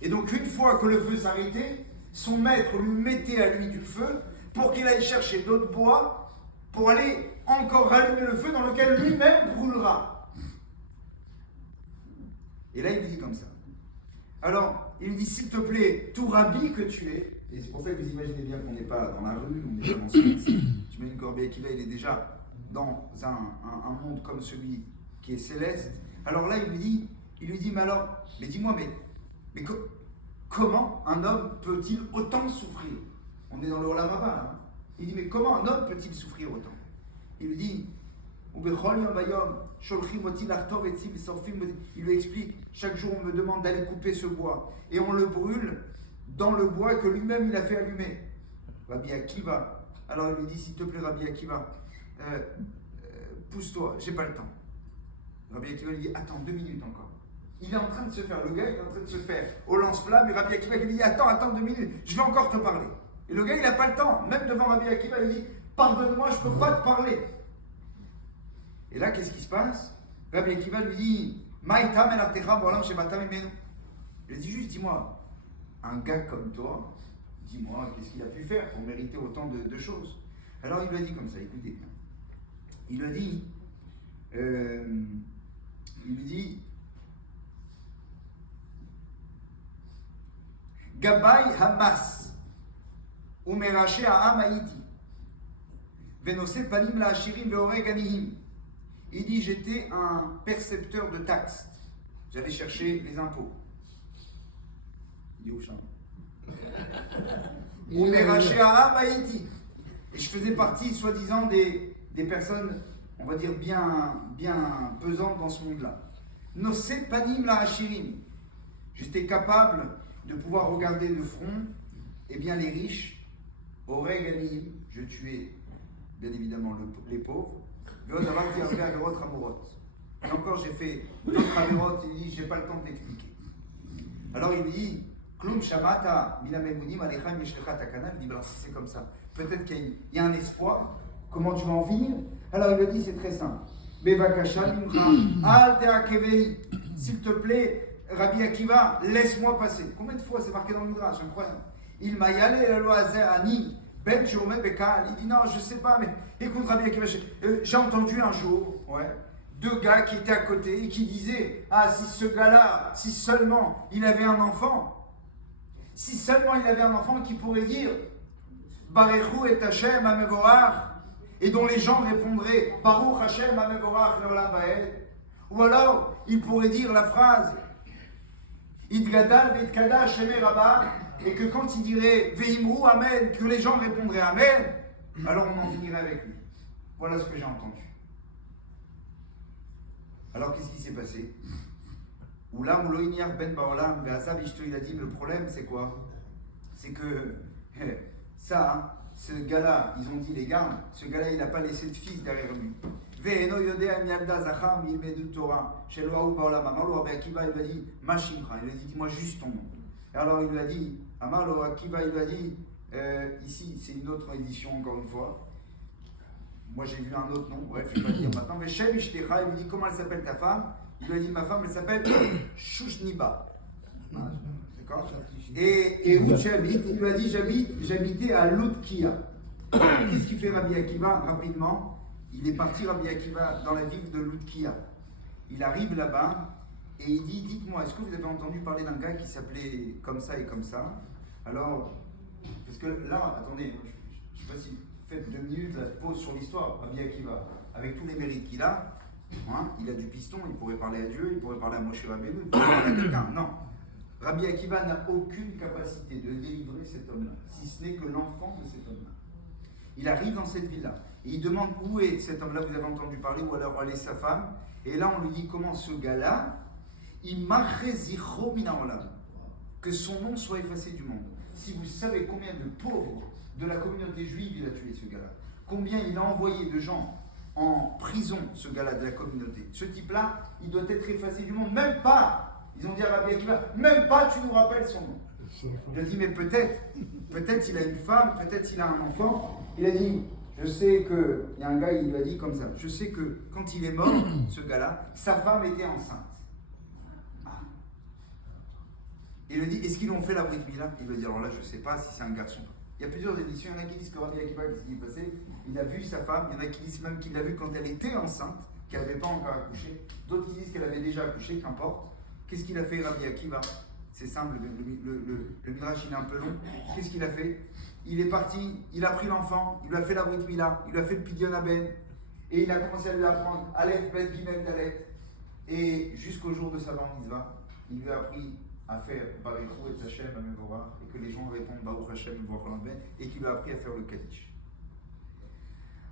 Et donc une fois que le feu s'arrêtait, son maître lui mettait à lui du feu pour qu'il aille chercher d'autres bois pour aller encore rallumer le feu dans lequel lui-même brûlera. Et là il lui dit comme ça. Alors il lui dit s'il te plaît, tout rabbi que tu es, et c'est pour ça que vous imaginez bien qu'on n'est pas dans la rue, on n'est pas dans ce métier. J'imagine que Rabbi Akiva il est déjà dans un monde comme celui qui est céleste. Alors là il lui dit mais dis-moi, mais comment un homme peut-il autant souffrir? On est dans le Olam Haba, hein. Il dit, mais comment un homme peut-il souffrir autant? Il lui dit, il lui explique, chaque jour on me demande d'aller couper ce bois, et on le brûle dans le bois que lui-même il a fait allumer. Rabbi Akiva, alors il lui dit, s'il te plaît Rabbi Akiva, pousse-toi, j'ai pas le temps. Rabbi Akiva lui dit, attends 2 minutes encore. Il est en train de se faire, le gars il est en train de se faire au lance-flamme, et Rabbi Akiva lui dit, attends 2 minutes, je vais encore te parler. Et le gars il n'a pas le temps, même devant Rabbi Akiva, il dit, pardonne-moi, je ne peux pas te parler. Et là, qu'est-ce qui se passe? Rabbi Akiva lui dit, il dit juste, dis-moi, un gars comme toi, dis-moi, qu'est-ce qu'il a pu faire pour mériter autant de choses? Alors il lui a dit comme ça, écoutez bien. Il lui a dit, Gabay Hamas, Umeraché Ha'am Haïti, Venose Panim la Ashirim Veoreg Anihim. Il dit, j'étais un percepteur de taxes. J'allais chercher les impôts. Il dit au champ. Umeraché Ha'am Haïti. Et je faisais partie, soi-disant, des personnes, on va dire, bien pesantes dans ce monde-là. Nosé Panim la Ashirim. J'étais capable de pouvoir regarder de front, eh bien les riches, Oreganim, je tuais bien évidemment les pauvres, et encore j'ai fait d'autres avérotes, il dit, j'ai pas le temps de t'expliquer. Alors il lui dit, Klum Shamata, Minamemunim, Alecham Yeshlecha Takana, il dit, ben, si c'est comme ça, peut-être qu'il y a un espoir, comment tu vas en finir? Alors il lui dit, c'est très simple, Bevakasha Limra, Al Teakevei, s'il te plaît, Rabbi Akiva, laisse-moi passer. Combien de fois c'est marqué dans le Midrash, incroyable. Il m'a y allé la loi Ani, Ben Jérôme Bekal. Il dit non, je sais pas, mais écoute Rabbi Akiva, j'ai entendu un jour, 2 gars qui étaient à côté et qui disaient, ah si ce gars-là, si seulement il avait un enfant, qui pourrait dire, Barechu et Hashem Amevorach, et dont les gens répondraient, Baruch Hashem Amevorach Leolam Vaed, ou alors il pourrait dire la phrase, Idgadal Vetkada Sheme Rabba, et que quand il dirait Veimru Amen, que les gens répondraient Amen, alors on en finirait avec lui. Voilà ce que j'ai entendu. Alors qu'est-ce qui s'est passé? Oulam Uloiniar Ben Baolam, Beasav Ishto, il a dit, mais le problème c'est quoi? C'est que ça, ce gars-là, ils ont dit les gardes, ce gars-là il n'a pas laissé de fils derrière lui. Ve'eno yodea mialda zacham yilmedu Torah shelo hahu ba'olam. Amalo Rabbi Akiva, il lui a dit Mashimcha, il lui a dit dis-moi juste ton nom. Et alors il lui a dit Amalo Akiva, il lui a dit ici c'est une autre édition encore une fois. Moi j'ai vu un autre nom, bref je vais pas le dire maintenant. Veshem Ishtecha, il lui dit comment elle s'appelle ta femme? Il lui a dit ma femme elle s'appelle Shushniba. D'accord? Et où tu habites? Il lui a dit j'habitais à Lutkia. Qu'est-ce qu'il fait Rabbi Akiva rapidement? Il est parti, Rabbi Akiva, dans la ville de Lutkia. Il arrive là-bas et il dit, dites-moi, est-ce que vous avez entendu parler d'un gars qui s'appelait comme ça et comme ça? Alors, parce que là, attendez, je ne sais pas si vous faites 2 minutes la pause sur l'histoire, Rabbi Akiva, avec tous les mérites qu'il a, il a du piston, il pourrait parler à Dieu, il pourrait parler à Moshe Rabbeinu, il pourrait parler à quelqu'un. Non. Rabbi Akiva n'a aucune capacité de délivrer cet homme-là, si ce n'est que l'enfant de cet homme-là. Il arrive dans cette ville-là. Et il demande où est cet homme-là, vous avez entendu parler, ou alors elle est sa femme. Et là, on lui dit comment ce gars-là, que son nom soit effacé du monde. Si vous savez combien de pauvres de la communauté juive il a tué ce gars-là, combien il a envoyé de gens en prison, ce gars-là de la communauté. Ce type-là, il doit être effacé du monde. Même pas, ils ont dit à Rabbi Akiva, même pas tu nous rappelles son nom. Il a dit, mais peut-être il a une femme, peut-être il a un enfant. Il a dit, je sais que, il y a un gars, il lui a dit comme ça, je sais que quand il est mort, ce gars-là, sa femme était enceinte. Il lui dit, est-ce qu'ils l'ont fait la Brit Mila? Il lui dit, alors là, je ne sais pas si c'est un garçon. Il y a plusieurs éditions, il y en a qui disent que Rabbi Akiva, qu'est-ce qui est passé? Il a vu sa femme, il y en a qui disent même qu'il l'a vu quand elle était enceinte, qu'elle n'avait pas encore accouché. D'autres qui disent qu'elle avait déjà accouché, qu'importe. Qu'est-ce qu'il a fait Rabbi Akiva? C'est simple, le Midrash il est un peu long. Qu'est-ce qu'il a fait? Il est parti, il a pris l'enfant, il lui a fait la Brit Mila, il lui a fait le Pidyon Aben, et il a commencé à lui apprendre Aleph, Bet, Gimel, Dalet. Et jusqu'au jour de sa bar mitzvah, il lui a appris à faire Barichou et Hashem à Mevorah, et que les gens répondent Baruch Hashem Mevorah, et qu'il lui a appris à faire le Kaddish.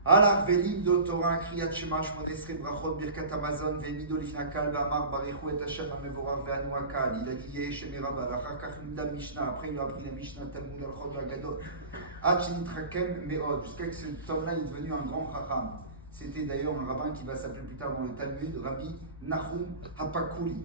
Alors, Velim Torah Kriyat Shema Shmonesre Brachot Birkat Amazon Vemido Lifnakal Vamar Barichou et Hashem à Mevorah Ve'anu Akal. Il a dit Yeh Shemerava, Lachakach Limda Mishnah. Après, il a appris la Mishnah Talmud Al-Chod Vagadol. Achinit Hakem Meod, jusqu'à que cet homme-là est devenu un grand Chacham. C'était d'ailleurs un rabbin qui va s'appeler plus tard dans le Talmud, Rabbi Nahum Hapakuli.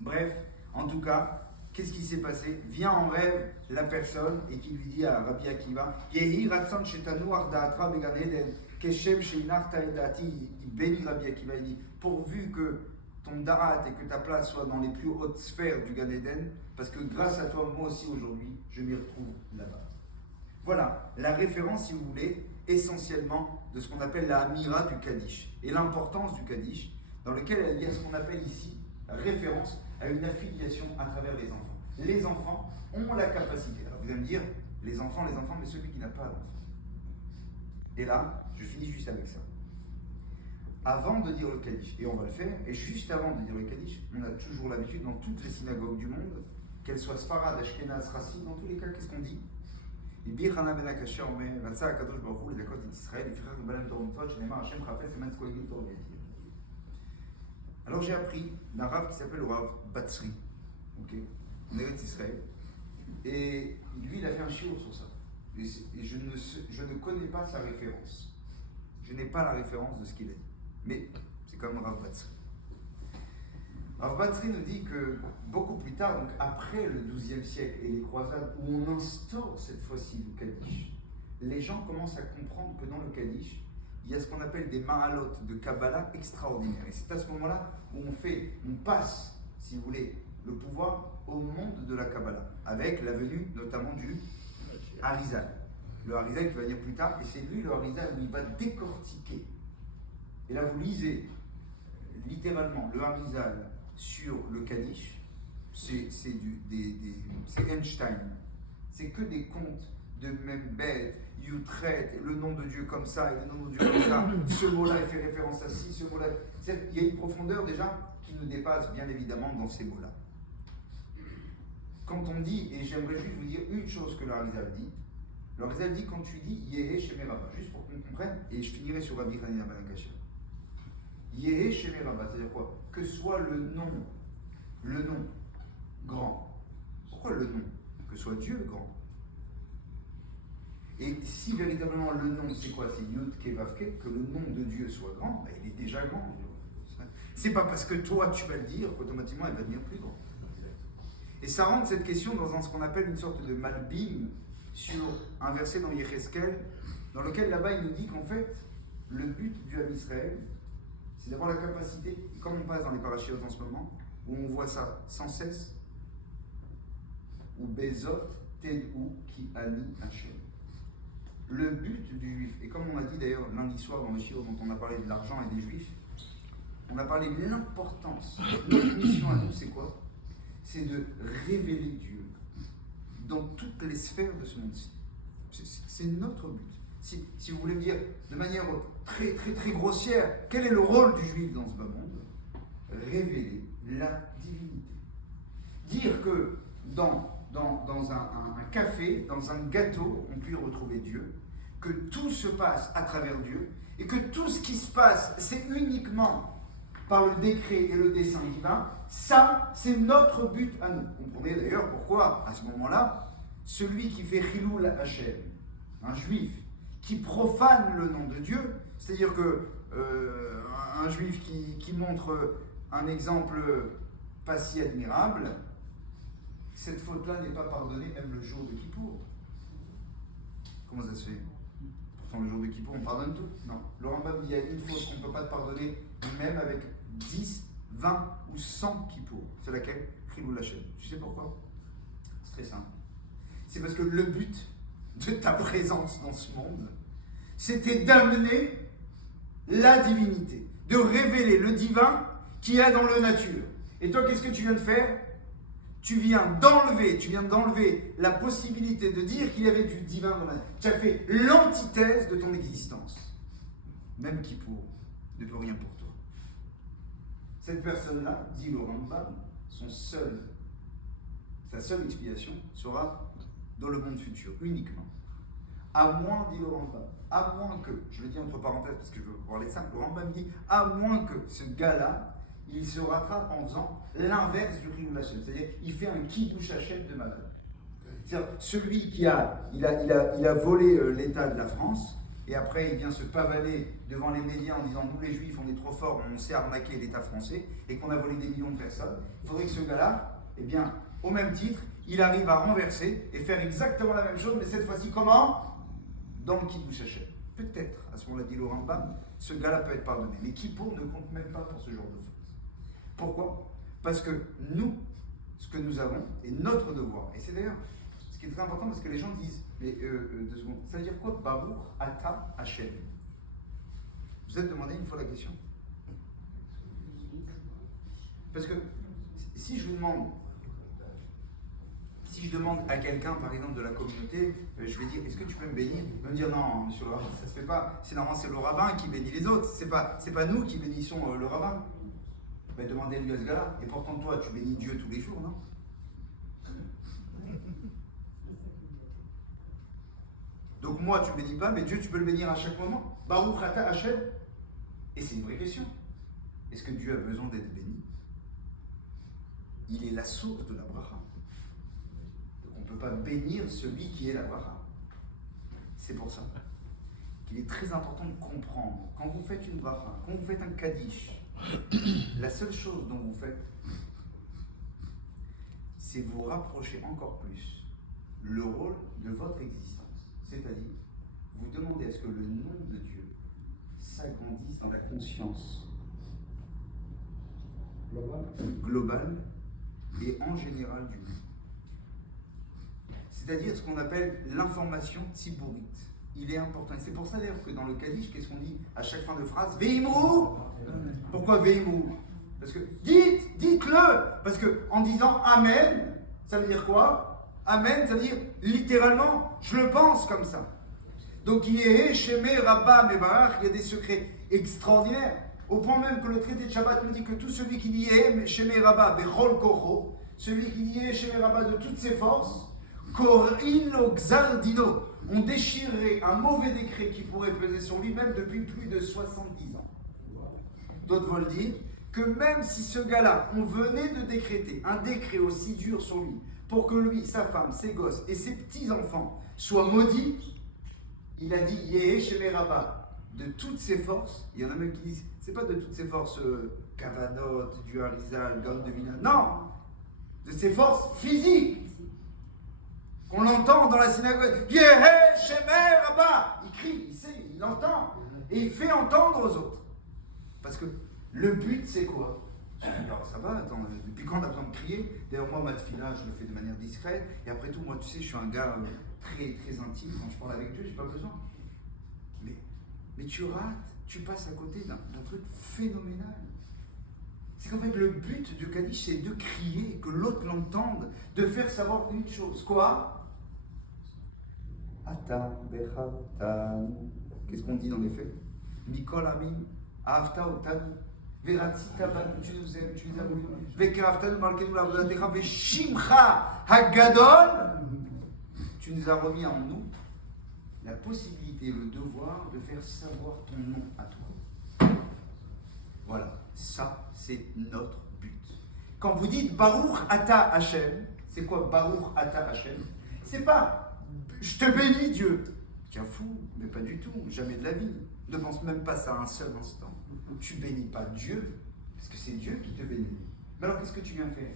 Bref, en tout cas, qu'est-ce qui s'est passé? Vient en rêve la personne et qui lui dit à Rabbi Akiva, Yehi Ratson Shetanu Ardaatra Began Eden, Keshem Sheinar Taedati, il bénit Rabbi Akiva, il dit, pourvu que ton darat et que ta place soit dans les plus hautes sphères du Gan Eden, parce que grâce à toi, moi aussi aujourd'hui, je m'y retrouve là-bas. Voilà, la référence, si vous voulez, essentiellement de ce qu'on appelle la Amira du Kaddish et l'importance du Kaddish, dans lequel il y a ce qu'on appelle ici référence à une affiliation à travers les enfants. Les enfants ont la capacité. Alors vous allez me dire, les enfants, mais celui qui n'a pas d'enfant. Et là, je finis juste avec ça. Avant de dire le Kaddish, et on va le faire, et juste avant de dire le Kaddish, on a toujours l'habitude dans toutes les synagogues du monde, qu'elles soient Sfarad, Ashkenaz, Rassi, dans tous les cas, qu'est-ce qu'on dit? Alors j'ai appris d'un Rav qui s'appelle le Rav Batsri, en Eretz Israël, et lui il a fait un shiur sur ça. Et je ne connais pas sa référence. Je n'ai pas la référence de ce qu'il a dit. Mais c'est comme Rav Batsri. Rav Batsri nous dit que beaucoup plus tard, donc après le XIIe siècle et les croisades, où on instaure cette fois-ci le Kaddish, les gens commencent à comprendre que dans le Kaddish, il y a ce qu'on appelle des mahalotes de Kabbalah extraordinaires. Et c'est à ce moment-là où on passe, si vous voulez, le pouvoir au monde de la Kabbalah, avec la venue notamment du Harizal. Le Harizal qui va venir plus tard, et c'est lui le Harizal où il va décortiquer. Et là vous lisez littéralement le Harizal sur le Kaddish, c'est Einstein. C'est que des contes de Membet, Yutret, le nom de Dieu comme ça, et le nom de Dieu comme ça. Ce mot-là, il fait référence à ci, ce mot-là. Il y a une profondeur déjà qui nous dépasse bien évidemment dans ces mots-là. Quand on dit, et j'aimerais juste vous dire une chose que le Harizal dit, le Harizal dit quand tu dis Yehe Shemeraba, juste pour qu'on comprenne, et je finirai sur Rabbi Hanina ben Akashia. Yehe Shemeraba, c'est-à-dire quoi? Que soit le nom grand. Pourquoi le nom? Que soit Dieu grand. Et si véritablement le nom, c'est quoi? C'est Yud Kevavke, que le nom de Dieu soit grand, ben il est déjà grand. C'est pas parce que toi tu vas le dire qu'automatiquement il va devenir plus grand. Et ça rentre cette question dans ce qu'on appelle une sorte de malbim sur un verset dans Yecheskel, dans lequel là-bas il nous dit qu'en fait, le but du Ham Israël, c'est d'avoir la capacité, comme on passe dans les parachutes en ce moment, où on voit ça sans cesse, ou Bezot Tedou Ki Ani Hashem. Le but du juif, et comme on a dit d'ailleurs lundi soir dans le shiur dont on a parlé de l'argent et des juifs, on a parlé de l'importance. Notre mission à nous, c'est quoi? C'est de révéler Dieu dans toutes les sphères de ce monde-ci. C'est notre but. Si vous voulez me dire de manière très, très, très grossière, quel est le rôle du juif dans ce bas monde? Révéler la divinité. Dire que dans un café, dans un gâteau, on peut retrouver Dieu, que tout se passe à travers Dieu, et que tout ce qui se passe, c'est uniquement par le décret et le dessein divin. Ça, c'est notre but à nous. Vous comprenez d'ailleurs pourquoi, à ce moment-là, celui qui fait Chilul Hashem, un juif, qui profane le nom de Dieu, c'est-à-dire que un juif qui montre un exemple pas si admirable, cette faute-là n'est pas pardonnée même le jour de Kippour. Comment ça se fait? Pourtant le jour de Kippour on pardonne tout. Non. Le Rambam, il y a une faute qu'on ne peut pas te pardonner même avec 10, 20 ou 100 Kippour. C'est laquelle? Chilul Hashem. Tu sais pourquoi? Très simple. C'est parce que le but de ta présence dans ce monde, c'était d'amener la divinité, de révéler le divin qui est dans le nature. Et toi, qu'est-ce que tu viens de faire? Tu viens d'enlever la possibilité de dire qu'il y avait du divin dans la nature. Tu as fait l'antithèse de ton existence. Même Kippour ne peut rien pour toi. Cette personne-là, dit le Rambam, sa seule expiation sera dans le monde futur, uniquement. À moins, dit le Rambam, à moins que, je le dis entre parenthèses parce que je veux voir les simples, le Rambam dit, à moins que ce gars-là, il se rattrape en faisant l'inverse du Chilul Hashem, c'est-à-dire il fait un Kiddush Hashem de malade. C'est-à-dire celui qui a volé l'État de la France, et après il vient se pavaner devant les médias en disant nous les Juifs on est trop forts, on sait arnaquer l'État français, et qu'on a volé des millions de personnes. Il faudrait que ce gars-là, eh bien, au même titre, il arrive à renverser et faire exactement la même chose, mais cette fois-ci comment? Dans le Kiddush Hashem. Peut-être, à ce moment-là, dit le Rambam, ce gars-là peut être pardonné. Mais Kippour ne compte même pas pour ce genre de faute. Pourquoi? Parce que nous, ce que nous avons est notre devoir. Et c'est d'ailleurs ce qui est très important parce que les gens disent, mais 2 secondes, ça veut dire quoi? Baruch Ata Hashem. Vous êtes demandé une fois la question? Parce que si je demande à quelqu'un, par exemple, de la communauté, je vais dire, est-ce que tu peux me bénir? Il va me dire, non, monsieur le rabbin, ça se fait pas. C'est normalement, c'est le rabbin qui bénit les autres. C'est pas nous qui bénissons le rabbin. Ben, demandez-lui à ce gars-là. Et pourtant, toi, tu bénis Dieu tous les jours, non? Donc moi, tu ne bénis pas, mais Dieu, tu peux le bénir à chaque moment. Baruch Ata Hashem. Et c'est une vraie question. Est-ce que Dieu a besoin d'être béni? Il est la source de la bracha. On ne peut pas bénir celui qui est la bracha. C'est pour ça qu'il est très important de comprendre. Quand vous faites une bracha, quand vous faites un kaddish, la seule chose dont vous faites, c'est vous rapprocher encore plus le rôle de votre existence. C'est-à-dire, vous demandez à ce que le nom de Dieu s'agrandisse dans la conscience globale et en général du monde. C'est-à-dire ce qu'on appelle l'information tzibourite. Il est important. Et c'est pour ça d'ailleurs que dans le Kaddish, qu'est-ce qu'on dit à chaque fin de phrase? Veimou. Pourquoi Veimou? Parce que dites-le. Parce que en disant Amen, ça veut dire quoi? Amen, ça veut dire littéralement, je le pense comme ça. Donc Yehé, Shemé, Rabba, Mevarach, il y a des secrets extraordinaires. Au point même que le traité de Shabbat nous dit que tout celui qui dit Yehé, Shemé, Rabba, Bechol Kocho, celui qui dit Yehé, Shemé, Rabba de toutes ses forces, Korino Xardino, on déchirerait un mauvais décret qui pourrait peser sur lui même depuis plus de 70 ans. D'autres veulent dire que même si ce gars-là, on venait de décréter un décret aussi dur sur lui, pour que lui, sa femme, ses gosses et ses petits-enfants soient maudits, il a dit Yehé Shemé Rabba de toutes ses forces. Il y en a même qui disent, c'est pas de toutes ses forces Kavanot, du Harizal, Gaon de Vilna, non, de ses forces physiques. Qu'on l'entend dans la synagogue, Yehé Shemé Rabba, il crie, il sait, il l'entend, et il fait entendre aux autres. Parce que le but, c'est quoi? Alors ça va, attends, depuis quand on a besoin de crier? D'ailleurs, moi, ma tefila, je le fais de manière discrète, et après tout, moi, tu sais, je suis un gars très, très intime, quand je parle avec Dieu, j'ai pas besoin. Mais tu rates, tu passes à côté d'un truc phénoménal. C'est qu'en fait, le but du Kaddish, c'est de crier, que l'autre l'entende, de faire savoir une chose. Quoi? Ata bechatan. Qu'est-ce qu'on dit dans les faits? Mikol amin, afta otan, veratzita ban, tu nous aimes, tu nous as voulu. Vekraftan malkenu lavodatecha, veshimcha hagadol. Tu nous as remis en nous la possibilité, le devoir de faire savoir ton nom à toi. Voilà, ça c'est notre but. Quand vous dites Baruch Ata Hashem, c'est quoi Baruch Ata Hashem? C'est pas je te bénis Dieu. Tiens fou, mais pas du tout, jamais de la vie. Ne pense même pas ça un seul instant. Tu bénis pas Dieu, parce que c'est Dieu qui te bénit. Mais alors qu'est-ce que tu viens faire?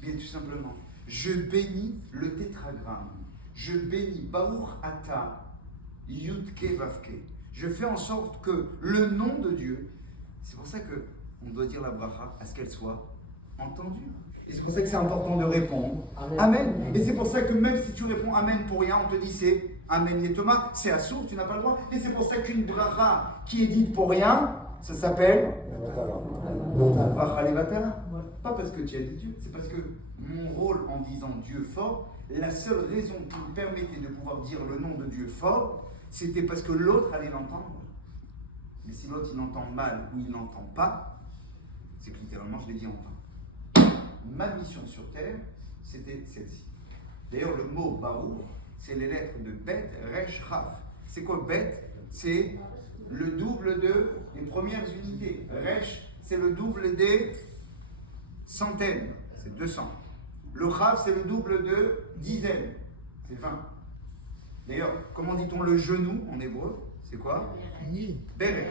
Bien tout simplement, je bénis le tétragramme. Je bénis Baruch Ata Yudke Vavke. Je fais en sorte que le nom de Dieu, c'est pour ça qu'on doit dire la bracha à ce qu'elle soit entendue. Et c'est pour ça que c'est important de répondre Amen. Et c'est pour ça que même si tu réponds Amen pour rien, on te dit c'est Amen et Thomas, c'est assourd, tu n'as pas le droit. Et c'est pour ça qu'une bracha qui est dite pour rien, ça s'appelle bracha levatala. Pas parce que tu as dit Dieu, c'est parce que mon rôle en disant Dieu fort, la seule raison qui me permettait de pouvoir dire le nom de Dieu fort, c'était parce que l'autre allait l'entendre. Mais si l'autre il entend mal ou il n'entend pas, c'est que littéralement je l'ai dit en vain. Ma mission sur terre, c'était celle-ci. D'ailleurs, le mot Baour, c'est les lettres de Bet, Resh, Raf. C'est quoi Bet? C'est le double des premières unités. Resh, c'est le double des centaines, c'est 200. Le Raf, c'est le double de dizaines, c'est 20. D'ailleurs, comment dit-on le genou en hébreu? C'est quoi? Berer.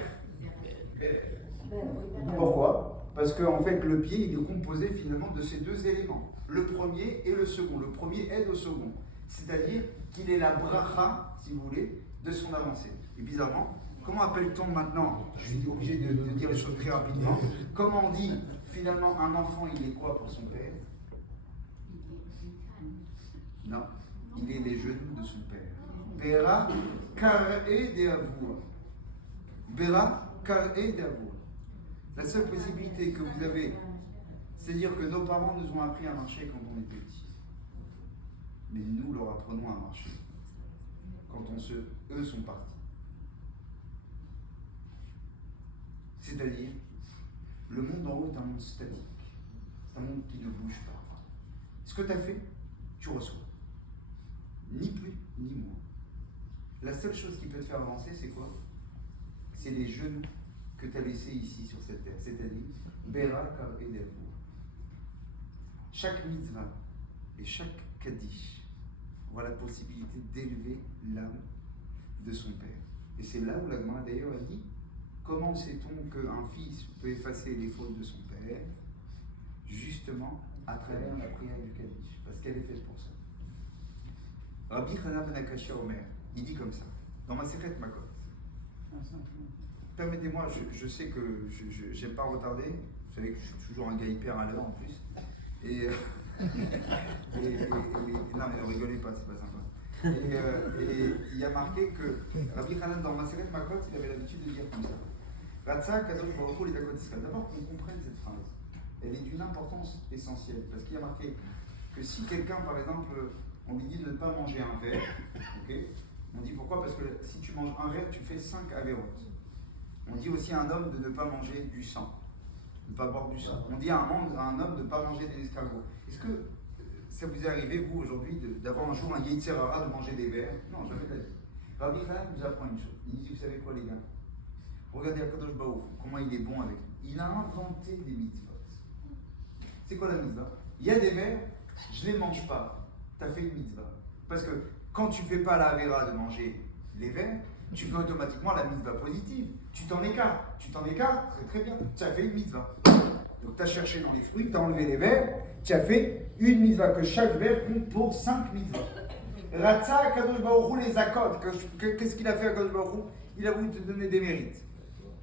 Pourquoi? Parce qu'en fait, le pied, il est composé finalement de ces deux éléments. Le premier et le second. Le premier aide au second. C'est-à-dire qu'il est la bracha, si vous voulez, de son avancée. Et bizarrement, comment appelle-t-on maintenant, je suis obligé de dire les choses très rapidement, comment on dit finalement un enfant, il est quoi pour son père? Non, il est les genoux de son père. Bera kar'e de avua. Bera kar'e de avua. La seule possibilité que vous avez, c'est dire que nos parents nous ont appris à marcher quand on était petits. Mais nous leur apprenons à marcher quand eux sont partis. C'est-à-dire, le monde en haut est un monde statique. C'est un monde qui ne bouge pas. Ce que tu as fait, tu reçois. Ni plus, ni moins. La seule chose qui peut te faire avancer, c'est quoi? C'est les genoux que tu as laissés ici sur cette terre. C'est-à-dire, Bera Kar Edevu. Chaque mitzvah et chaque kaddish aura la possibilité d'élever l'âme de son père. Et c'est là où la Gemara d'ailleurs a dit, comment sait-on qu'un fils peut effacer les fautes de son père? Justement à travers la prière du kaddish, parce qu'elle est faite pour ça. Rabbi Chana ben Akashia Omer, il dit comme ça, dans ma Masechet Makot. Permettez-moi, je sais que je n'aime pas retarder, vous savez que je suis toujours un gars hyper à l'heure en plus. Et non mais ne rigolez pas, c'est pas sympa. Et il y a marqué que Rabbi Hanan dans Masechet Makot, il avait l'habitude de dire comme ça. Ratsa Kadosh Baruch Hu Lidakot Israël. D'abord qu'on comprenne cette phrase. Elle est d'une importance essentielle, parce qu'il y a marqué que si quelqu'un, par exemple, on lui dit de ne pas manger un verre, okay, on dit pourquoi? Parce que si tu manges un verre, tu fais 5 avérotes. On dit aussi à un homme de ne pas manger du sang, de ne pas boire du sang. On dit à un homme de ne pas manger des escargots. Est-ce que ça vous est arrivé, vous, aujourd'hui, d'avoir un jour un Yetzer Hara de manger des verres? Non, jamais de la vie. Rabbi Hanan nous apprend une chose. Il dit, vous savez quoi, les gars? Regardez Akadosh Baruch Hu, comment il est bon avec nous. Il a inventé des mitzvot. C'est quoi la mitzvah? Il y a des verres, je ne les mange pas. Tu as fait une mitzvah. Parce que quand tu ne fais pas la avéra de manger les verres, tu fais automatiquement la mitzvah positive. Tu t'en écartes, très très bien. Tu as fait une mitzvah. Donc tu as cherché dans les fruits, tu as enlevé les verres, tu as fait une mitzvah, que chaque verre compte pour 5 mitzvahs. Ratsa Kadosh Baruch Hu les accords. Qu'est-ce qu'il a fait à Kadosh Baruch Hu? Il a voulu te donner des mérites.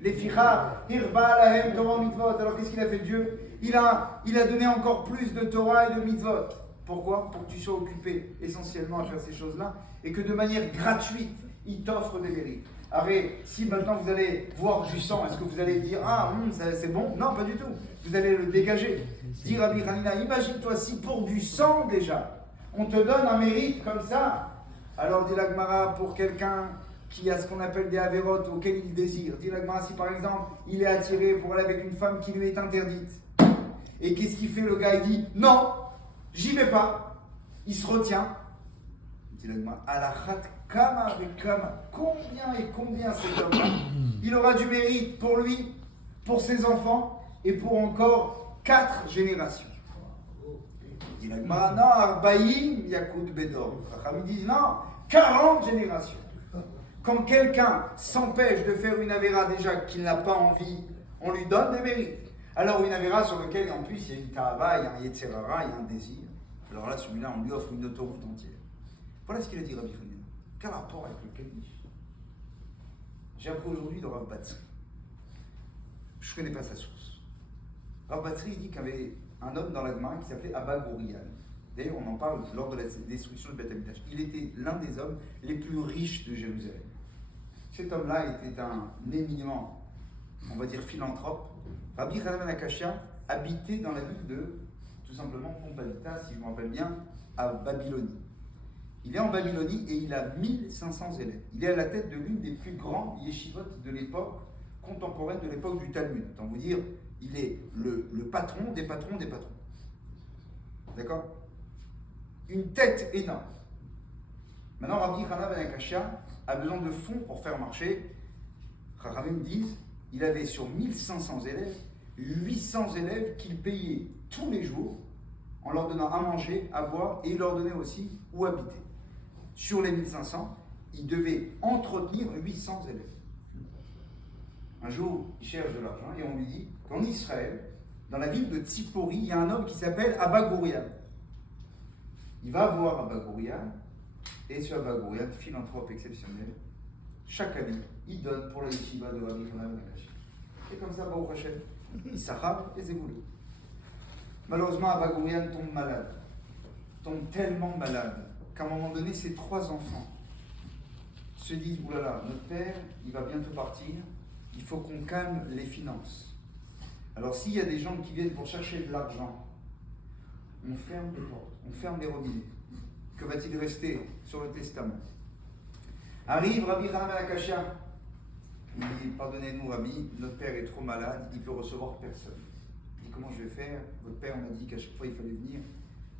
Les ficha, hirba lahem Torah mitzvot. Alors qu'est-ce qu'il a fait Dieu? Il a donné encore plus de Torah et de mitzvot. Pourquoi? Pour que tu sois occupé essentiellement à faire ces choses-là et que de manière gratuite, il t'offre des mérites. Arrête, si maintenant vous allez voir du sang, est-ce que vous allez dire c'est bon? Non, pas du tout. Vous allez le dégager. Dit Rabbi Hanina, imagine-toi si pour du sang déjà, on te donne un mérite comme ça. Alors dit la Gemara, pour quelqu'un qui a ce qu'on appelle des avérotes auxquelles il désire. Dit la Gemara, si par exemple il est attiré pour aller avec une femme qui lui est interdite. Et qu'est-ce qu'il fait le gars? Il dit non, j'y vais pas. Il se retient. Dit la Gemara, alachat kama avec kama. Combien et combien cet homme-là, il aura du mérite pour lui, pour ses enfants et pour encore 4 générations. Dit la Gemara, non, arbaïm yakout bedor. Racham dit non, 40 générations. Quand quelqu'un s'empêche de faire une avéra déjà qu'il n'a pas envie, on lui donne des mérites. Alors une avéra sur laquelle en plus il y a une ta'ava, il y a un yetzer hara, il y a un désir. Alors là, celui-là, on lui offre une autoroute entière. Voilà ce qu'il a dit Rabbi Hanina. Quel rapport avec le kaddish? J'ai appris aujourd'hui de Rav Batzri. Je ne connais pas sa source. Rav Batzri dit qu'il y avait un homme dans la Gemara qui s'appelait Abba Gourian. D'ailleurs, on en parle lors de la destruction de Beth Amikdash. Il était l'un des hommes les plus riches de Jérusalem. Cet homme-là était un éminemment, on va dire, philanthrope. Rabbi Hanan ben Akashia habitait dans la ville de, tout simplement, Pompalita, si je me rappelle bien, à Babylonie. Il est en Babylonie et il a 1500 élèves. Il est à la tête de l'une des plus grandes yeshivot de l'époque contemporaine, de l'époque du Talmud. Autant vous dire, il est le patron des patrons des patrons. D'accord? Une tête énorme. Maintenant, Rabbi Hanan ben Akashia a besoin de fonds pour faire marcher. Chachamim disent, il avait sur 1500 élèves, 800 élèves qu'il payait tous les jours en leur donnant à manger, à boire, et il leur donnait aussi où habiter. Sur les 1500, il devait entretenir 800 élèves. Un jour, il cherche de l'argent et on lui dit qu'en Israël, dans la ville de Tzipori, il y a un homme qui s'appelle Abba Gourian. Il va voir Abba Gourian, et ce Abba Gourian, philanthrope exceptionnel, chaque année, il donne pour la yeshiva de Rabbi Hanan ben Akashia. Et comme ça, Baruch Hashem, Issachar et Zebulun. Malheureusement, Abba Gourian tombe tellement malade, qu'à un moment donné, ses 3 enfants se disent, oulala, notre père, il va bientôt partir, il faut qu'on calme les finances. Alors s'il y a des gens qui viennent pour chercher de l'argent, on ferme les portes, on ferme les robinets. Que va-t-il rester sur le testament? Arrive Rabbi Hanan ben Akashia. Il dit, pardonnez-nous Rabbi, notre père est trop malade, il peut recevoir personne. Il dit, comment je vais faire? Votre père m'a dit qu'à chaque fois il fallait venir.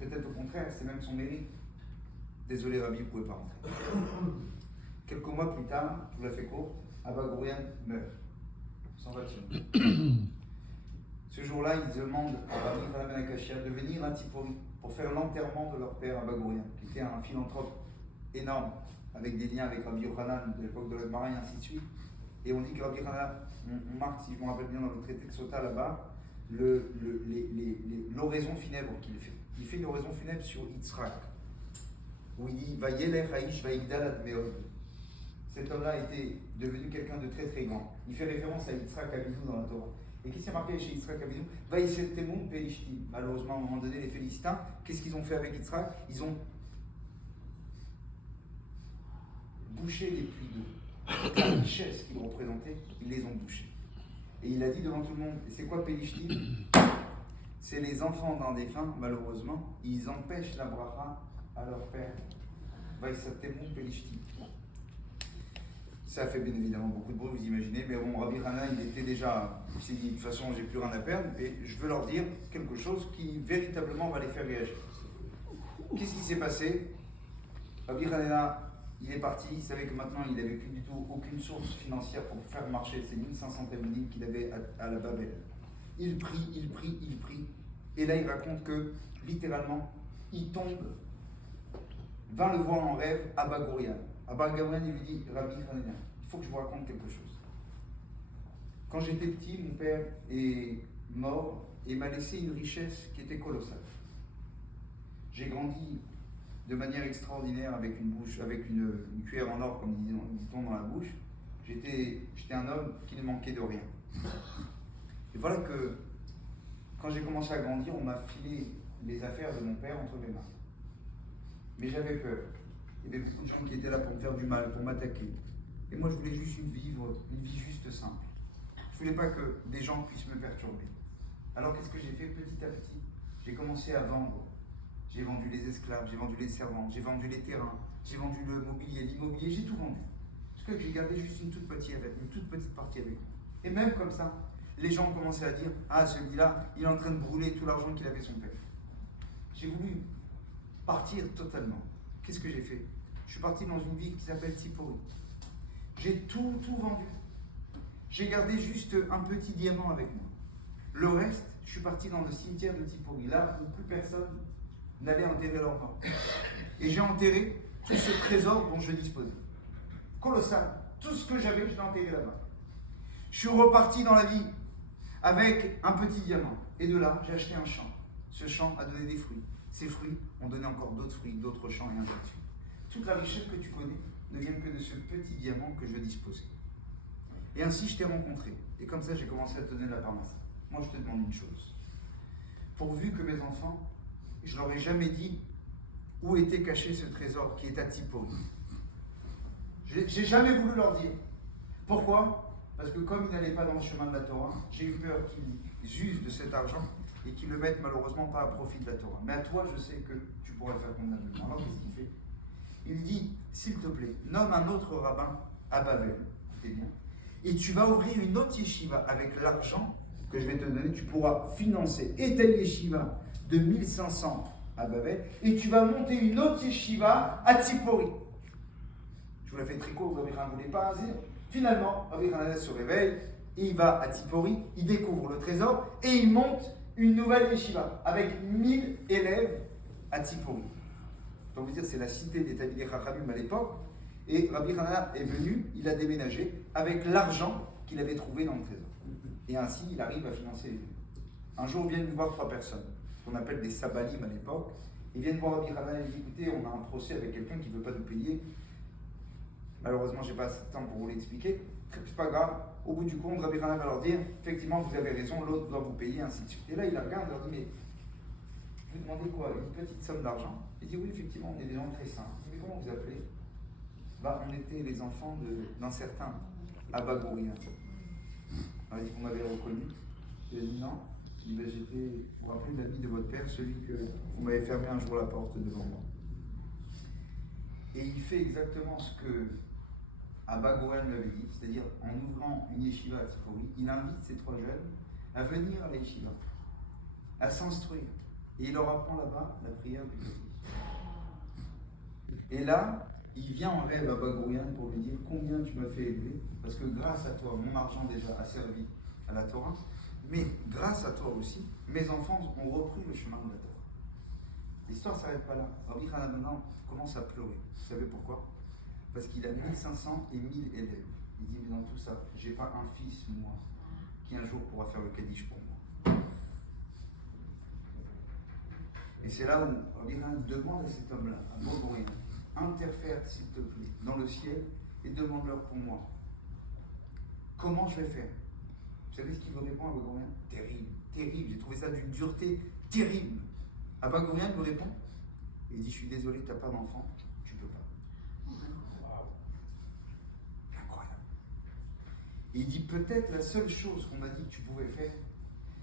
Peut-être au contraire, c'est même son mérite. Désolé Rabbi, vous ne pouvez pas rentrer. Quelques mois plus tard, je vous la fais courte, Abba Gourian meurt. S'en va Ce jour-là, ils demandent à Rabbi Hanan ben Akashia de venir à Tzipori pour faire l'enterrement de leur père Abba Gourian, qui était un philanthrope énorme, avec des liens avec Rabbi Yochanan de l'époque de la Gemara et ainsi de suite. Et on dit que Rabbi Hanan, on marque, si je me rappelle bien, dans le traité de Sota là-bas, l'oraison funèbre qu'il fait. Il fait une oraison funèbre sur Yitzhak, où il dit Vayelech Haïsh Vaïgdal Admeod. Cet homme-là était devenu quelqu'un de très très grand. Il fait référence à Yitzhak Avinu dans la Torah. Et qu'est-ce qui est marqué chez Yitzhak Avinu? Vaïsetemum Pelishtim. Malheureusement, à un moment donné, les Philistins, qu'est-ce qu'ils ont fait avec Yitzhak? Ils ont bouché les puits d'eau. La richesse qu'ils représentaient, ils les ont bouchés. Et il a dit devant tout le monde, c'est quoi Pelishtim? C'est les enfants d'un défunt, malheureusement, ils empêchent la bracha à leur père. Vaïsetemum Pelishtim. Ça a fait bien évidemment beaucoup de bruit, vous imaginez, mais bon, Rabbi Hanan, il était déjà, il s'est dit, de toute façon, j'ai plus rien à perdre, et je veux leur dire quelque chose qui véritablement va les faire réagir. Qu'est-ce qui s'est passé? Rabbi Hanan, il est parti, il savait que maintenant, il n'avait plus du tout aucune source financière pour faire marcher ces 1500 talmudim qu'il avait à la Babel. Il prie, et là, il raconte que, littéralement, il tombe, vint le voir en rêve, Abba Gourian. Abba Gourian, il lui dit, Rabbi Hanan, il faut que je vous raconte quelque chose. Quand j'étais petit, mon père est mort et m'a laissé une richesse qui était colossale. J'ai grandi de manière extraordinaire avec une bouche, avec une cuillère en or, comme dit-on dans la bouche. J'étais un homme qui ne manquait de rien. Et voilà que, quand j'ai commencé à grandir, on m'a filé les affaires de mon père entre mes mains. Mais j'avais peur. Il y avait beaucoup de gens qui étaient là pour me faire du mal, pour m'attaquer. Et moi, je voulais juste une vie juste simple. Je voulais pas que des gens puissent me perturber. Alors, qu'est-ce que j'ai fait petit à petit? J'ai commencé à vendre. J'ai vendu les esclaves, j'ai vendu les servantes, j'ai vendu les terrains, j'ai vendu le mobilier, l'immobilier, j'ai tout vendu. Parce que j'ai gardé juste une toute petite partie avec moi. Et même comme ça, les gens ont commencé à dire, ah, celui-là, il est en train de brûler tout l'argent qu'il avait son père. J'ai voulu partir totalement. Qu'est-ce que j'ai fait? Je suis parti dans une ville qui s'appelle Tzipori. J'ai tout vendu. J'ai gardé juste un petit diamant avec moi. Le reste, je suis parti dans le cimetière de Tzipori, là où plus personne n'allait enterrer leur mort. Et j'ai enterré tout ce trésor dont je disposais. Colossal. Tout ce que j'avais, je l'ai enterré là-bas. Je suis reparti dans la vie avec un petit diamant. Et de là, j'ai acheté un champ. Ce champ a donné des fruits. Ces fruits ont donné encore d'autres fruits, d'autres champs et ainsi de suite. Toute la richesse que tu connais ne vient que de ce petit diamant que je disposais. Et ainsi, je t'ai rencontré. Et comme ça, j'ai commencé à te donner la parnasse. Moi, je te demande une chose. pourvu que mes enfants, je leur ai jamais dit où était caché ce trésor qui est à Tzipori. J'ai jamais voulu leur dire. Pourquoi? Parce que comme ils n'allaient pas dans le chemin de la Torah, j'ai eu peur qu'ils usent de cet argent et qu'ils le mettent malheureusement pas à profit de la Torah. Mais à toi, je sais que tu pourrais faire convenablement. Alors qu'est-ce qu'il fait? Il dit, s'il te plaît, nomme un autre rabbin à Babel, écoutez bien, et tu vas ouvrir une autre yeshiva avec l'argent que je vais te donner. Tu pourras financer et telle yeshiva de 1500 à Babel, et tu vas monter une autre yeshiva à Tzipori. Je vous la fais très court, Rabbi Hanan ne voulait pas. Finalement, Rabbi Hanan se réveille, et il va à Tzipori, il découvre le trésor, et il monte une nouvelle yeshiva avec 1000 élèves à Tzipori. Je peux vous dire, c'est la cité des Talmidei Chachamim à l'époque, et Rabbi Hanan est venu, il a déménagé avec l'argent qu'il avait trouvé dans le trésor. Et ainsi, il arrive à financer les deux. Un jour, viennent nous voir 3 personnes, ce qu'on appelle des sabalim à l'époque. Ils viennent voir Rabbi Hanan et disent, écoutez, on a un procès avec quelqu'un qui ne veut pas nous payer. Malheureusement, je n'ai pas assez de temps pour vous l'expliquer. C'est pas grave. Au bout du compte, Rabbi Hanan va leur dire, effectivement, vous avez raison, l'autre doit vous payer, ainsi de suite. Et là, il la regarde, il leur dit, mais vous demandez quoi? Une petite somme d'argent? Il dit, oui, effectivement, on est des gens très simples. Mais comment vous appelez? On était les enfants d'un certain Abba Gourien. On a dit, vous m'avez reconnu? Il a dit, non. Il dit, j'étais, vous vous rappelez de l'ami de votre père, celui que vous m'avez fermé un jour la porte devant moi. Et il fait exactement ce que Abba Gourien lui avait dit, c'est-à-dire en ouvrant une yeshiva à Tzipori, il invite ces 3 jeunes à venir à la yeshiva, à s'instruire. Et il leur apprend là-bas la prière du Kaddish. Et là, il vient en rêve à Bagourian pour lui dire combien tu m'as fait élever, parce que grâce à toi, mon argent déjà a servi à la Torah, mais grâce à toi aussi, mes enfants ont repris le chemin de la Torah. L'histoire ne s'arrête pas là. Rabbi Hanan maintenant commence à pleurer. Vous savez pourquoi? Parce qu'il a 1500 et 1000 élèves. Il dit, mais dans tout ça, j'ai pas un fils, moi, qui un jour pourra faire le Kaddish pour moi. Et c'est là où Rabbi Hanan demande à cet homme-là, à Bagourian, interfère, s'il te plaît, dans le ciel et demande-leur pour moi. Comment je vais faire? Vous savez ce qu'il me répond à Bagourian? Terrible, terrible. J'ai trouvé ça d'une dureté terrible. Abba Gourien me répond, et il dit, je suis désolé, tu n'as pas d'enfant, tu ne peux pas. Incroyable. Et il dit, peut-être la seule chose qu'on m'a dit que tu pouvais faire,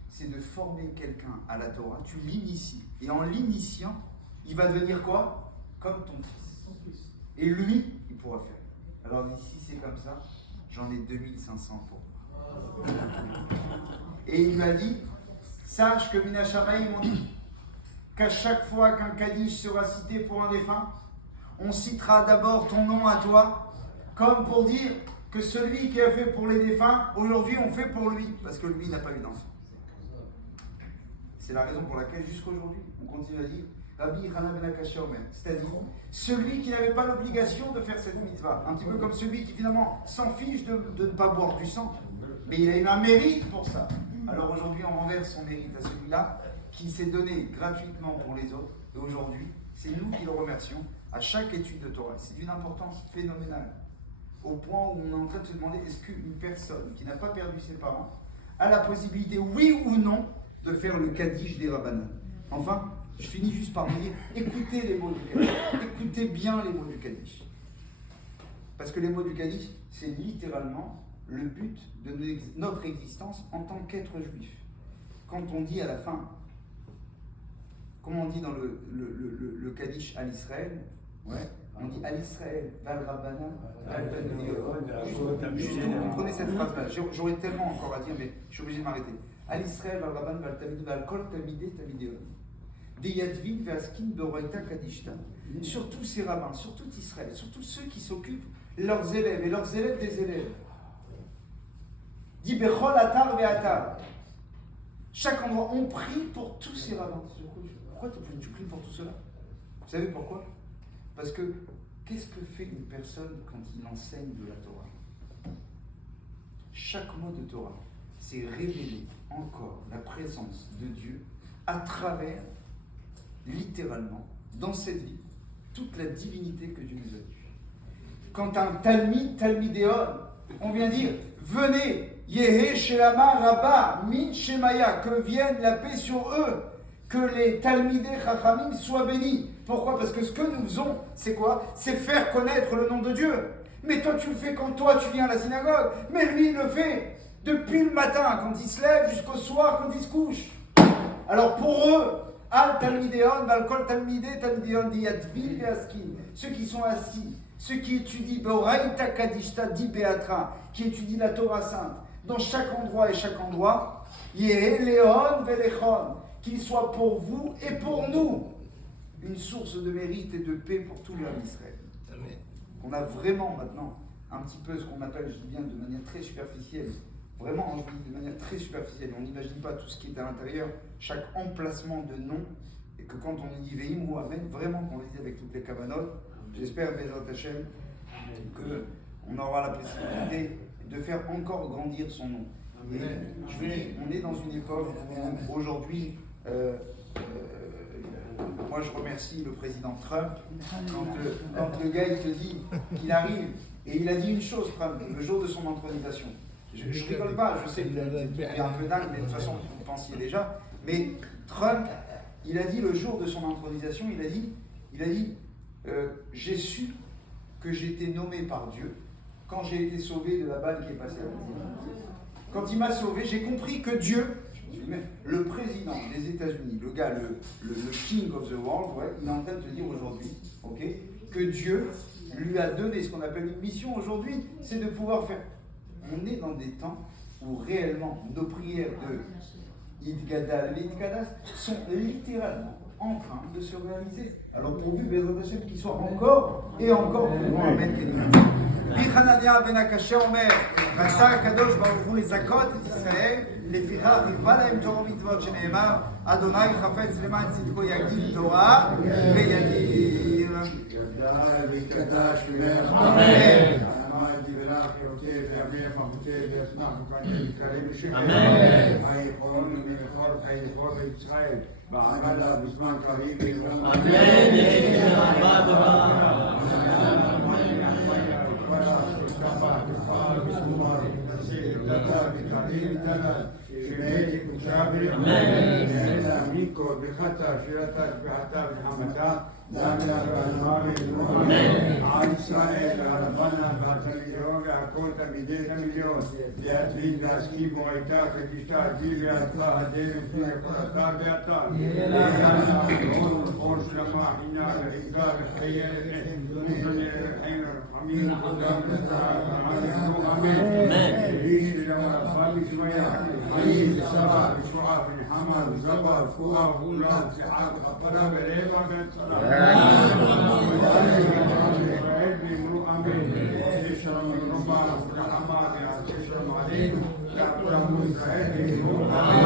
c'est de former quelqu'un à la Torah, tu l'inities, et en l'initiant, il va devenir quoi? Comme ton fils. Et lui, il pourra faire. Alors si c'est comme ça, j'en ai 2500 pour moi. Et il m'a dit, sache que Mina Shammai m'ont dit qu'à chaque fois qu'un Kaddish sera cité pour un défunt, on citera d'abord ton nom à toi, comme pour dire que celui qui a fait pour les défunts, aujourd'hui on fait pour lui, parce que lui n'a pas eu d'enfant. C'est la raison pour laquelle jusqu'aujourd'hui, on continue à dire Rabbi Hanan ben Akashia Omer, c'est-à-dire celui qui n'avait pas l'obligation de faire cette mitzvah, un petit peu comme celui qui finalement s'en fiche de ne pas boire du sang, mais il a eu un mérite pour ça. Alors aujourd'hui on renverse son mérite à celui-là qui s'est donné gratuitement pour les autres, et aujourd'hui c'est nous qui le remercions à chaque étude de Torah. C'est d'une importance phénoménale, au point où on est en train de se demander est-ce qu'une personne qui n'a pas perdu ses parents a la possibilité, oui ou non, de faire le Kaddish des Rabbanan. Enfin, je finis juste par vous dire, écoutez les mots du Kaddish, écoutez bien les mots du Kaddish. Parce que les mots du Kaddish, c'est littéralement le but de notre existence en tant qu'être juif. Quand on dit à la fin, comme on dit dans le Kaddish à l'Israël, ouais, on dit à l'Israël, Val Rabbanan, juste que vous comprenez cette phrase-là. J'aurais tellement encore à dire, mais je suis obligé de m'arrêter. À l'Israël, Val Rabbanan, Val Tamid, Val Kol Tamidé, Tamidéon. Des Yadvin, Vaskin, Doraita, Kadishta. Sur tous ces rabbins, sur tout Israël, sur tous ceux qui s'occupent, leurs élèves et leurs élèves des élèves. Dit Bechol Atar Ve'atar. Chaque endroit, on prie pour tous ces rabbins. Pourquoi tu pries pour tout cela? Vous savez pourquoi? Parce que qu'est-ce que fait une personne quand il enseigne de la Torah? Chaque mot de Torah, c'est révéler encore la présence de Dieu à travers, littéralement, dans cette vie, toute la divinité que Dieu nous a due. Quand un Talmidéon, on vient dire, venez, Yehe Shelama Rabba, Min Shemaya, que vienne la paix sur eux. que les Talmidei Chachamim soient bénis. Pourquoi? Parce que ce que nous faisons, c'est quoi? C'est faire connaître le nom de Dieu. Mais toi, tu le fais quand toi, tu viens à la synagogue. Mais lui, il le fait depuis le matin, quand il se lève, jusqu'au soir, quand il se couche. Alors pour eux, Al Talmideon, Balkol Talmidei, Talmideon, Diyatvil et Askin, ceux qui sont assis, ceux qui étudient Beoraïta Kadishta Di Beatra, qui étudient la Torah sainte, dans chaque endroit et chaque endroit, Yehe Leon Velechon, qu'il soit pour vous et pour nous une source de mérite et de paix pour tout le peuple d'Israël. On a vraiment maintenant un petit peu ce qu'on appelle, je dis bien de manière très superficielle, vraiment de manière très superficielle, on n'imagine pas tout ce qui est à l'intérieur, chaque emplacement de nom, et que quand on dit Veim ou Amen, vraiment qu'on le dit avec toutes les kavanotes, j'espère, Bezrat Hashem, qu'on aura la possibilité de faire encore grandir son nom. Et je vous dis, on est dans une époque où aujourd'hui, moi je remercie le président Trump, quand le gars il te dit qu'il arrive, et il a dit une chose, Trump, le jour de son intronisation. Je rigole pas, je sais qu'il est un peu dingue, mais de toute façon vous pensiez déjà, mais Trump, il a dit le jour de son intronisation, il a dit j'ai su que j'étais nommé par Dieu quand j'ai été sauvé de la balle qui est passée à la. Quand il m'a sauvé, j'ai compris que Dieu, le président des États-Unis, le gars, le king of the world, ouais, il est en train de te dire aujourd'hui, okay, que Dieu lui a donné ce qu'on appelle une mission aujourd'hui, c'est de pouvoir faire. On est dans des temps où réellement nos prières de Idgadal et Idgadas sont littéralement en train de se réaliser. Alors pourvu, Bezrat Hashem, qu'il soit encore et encore plus grand. Amen. Bichanania ben Akashia Omer, Rasa Kadosh Baruch Hu lezakot et Israël, לפיכך יקבע להם תורה ומצוות שנאמר, אדוני חפץ למען צדקו יגיד תורה ויגיד. ידע ויקדש שמך. אמן. אמרתי ולך ירוקי ואביא מחותי וישמח וכאן יקראים בשמך. אמן. היכון ומלכות היכון בישראל, ועמדה בזמן קריב ויזרם. אמן. יהיה רבה דבר. על ישראל, על הבנה ועל תלמידיון והכל תלמידי תלמידיון להדליק להשכיב מועיתה קדישתה עדי ועדך הדרך וכל אתר ואתר ועוד וכל שלמה חינה וריקה וחיילת חיים ורחמים וגם אמן ויהי לרבה בשמיה חיים ושבע ושועה ונחמה וזבה ופועה ופעולה ופסיעה וכפרה ורבע והצלה ישראל ואמרו אמן שלום ורבה ורחמה ועשה שלום עלינו ועל עמו ישראל ואמרו אמן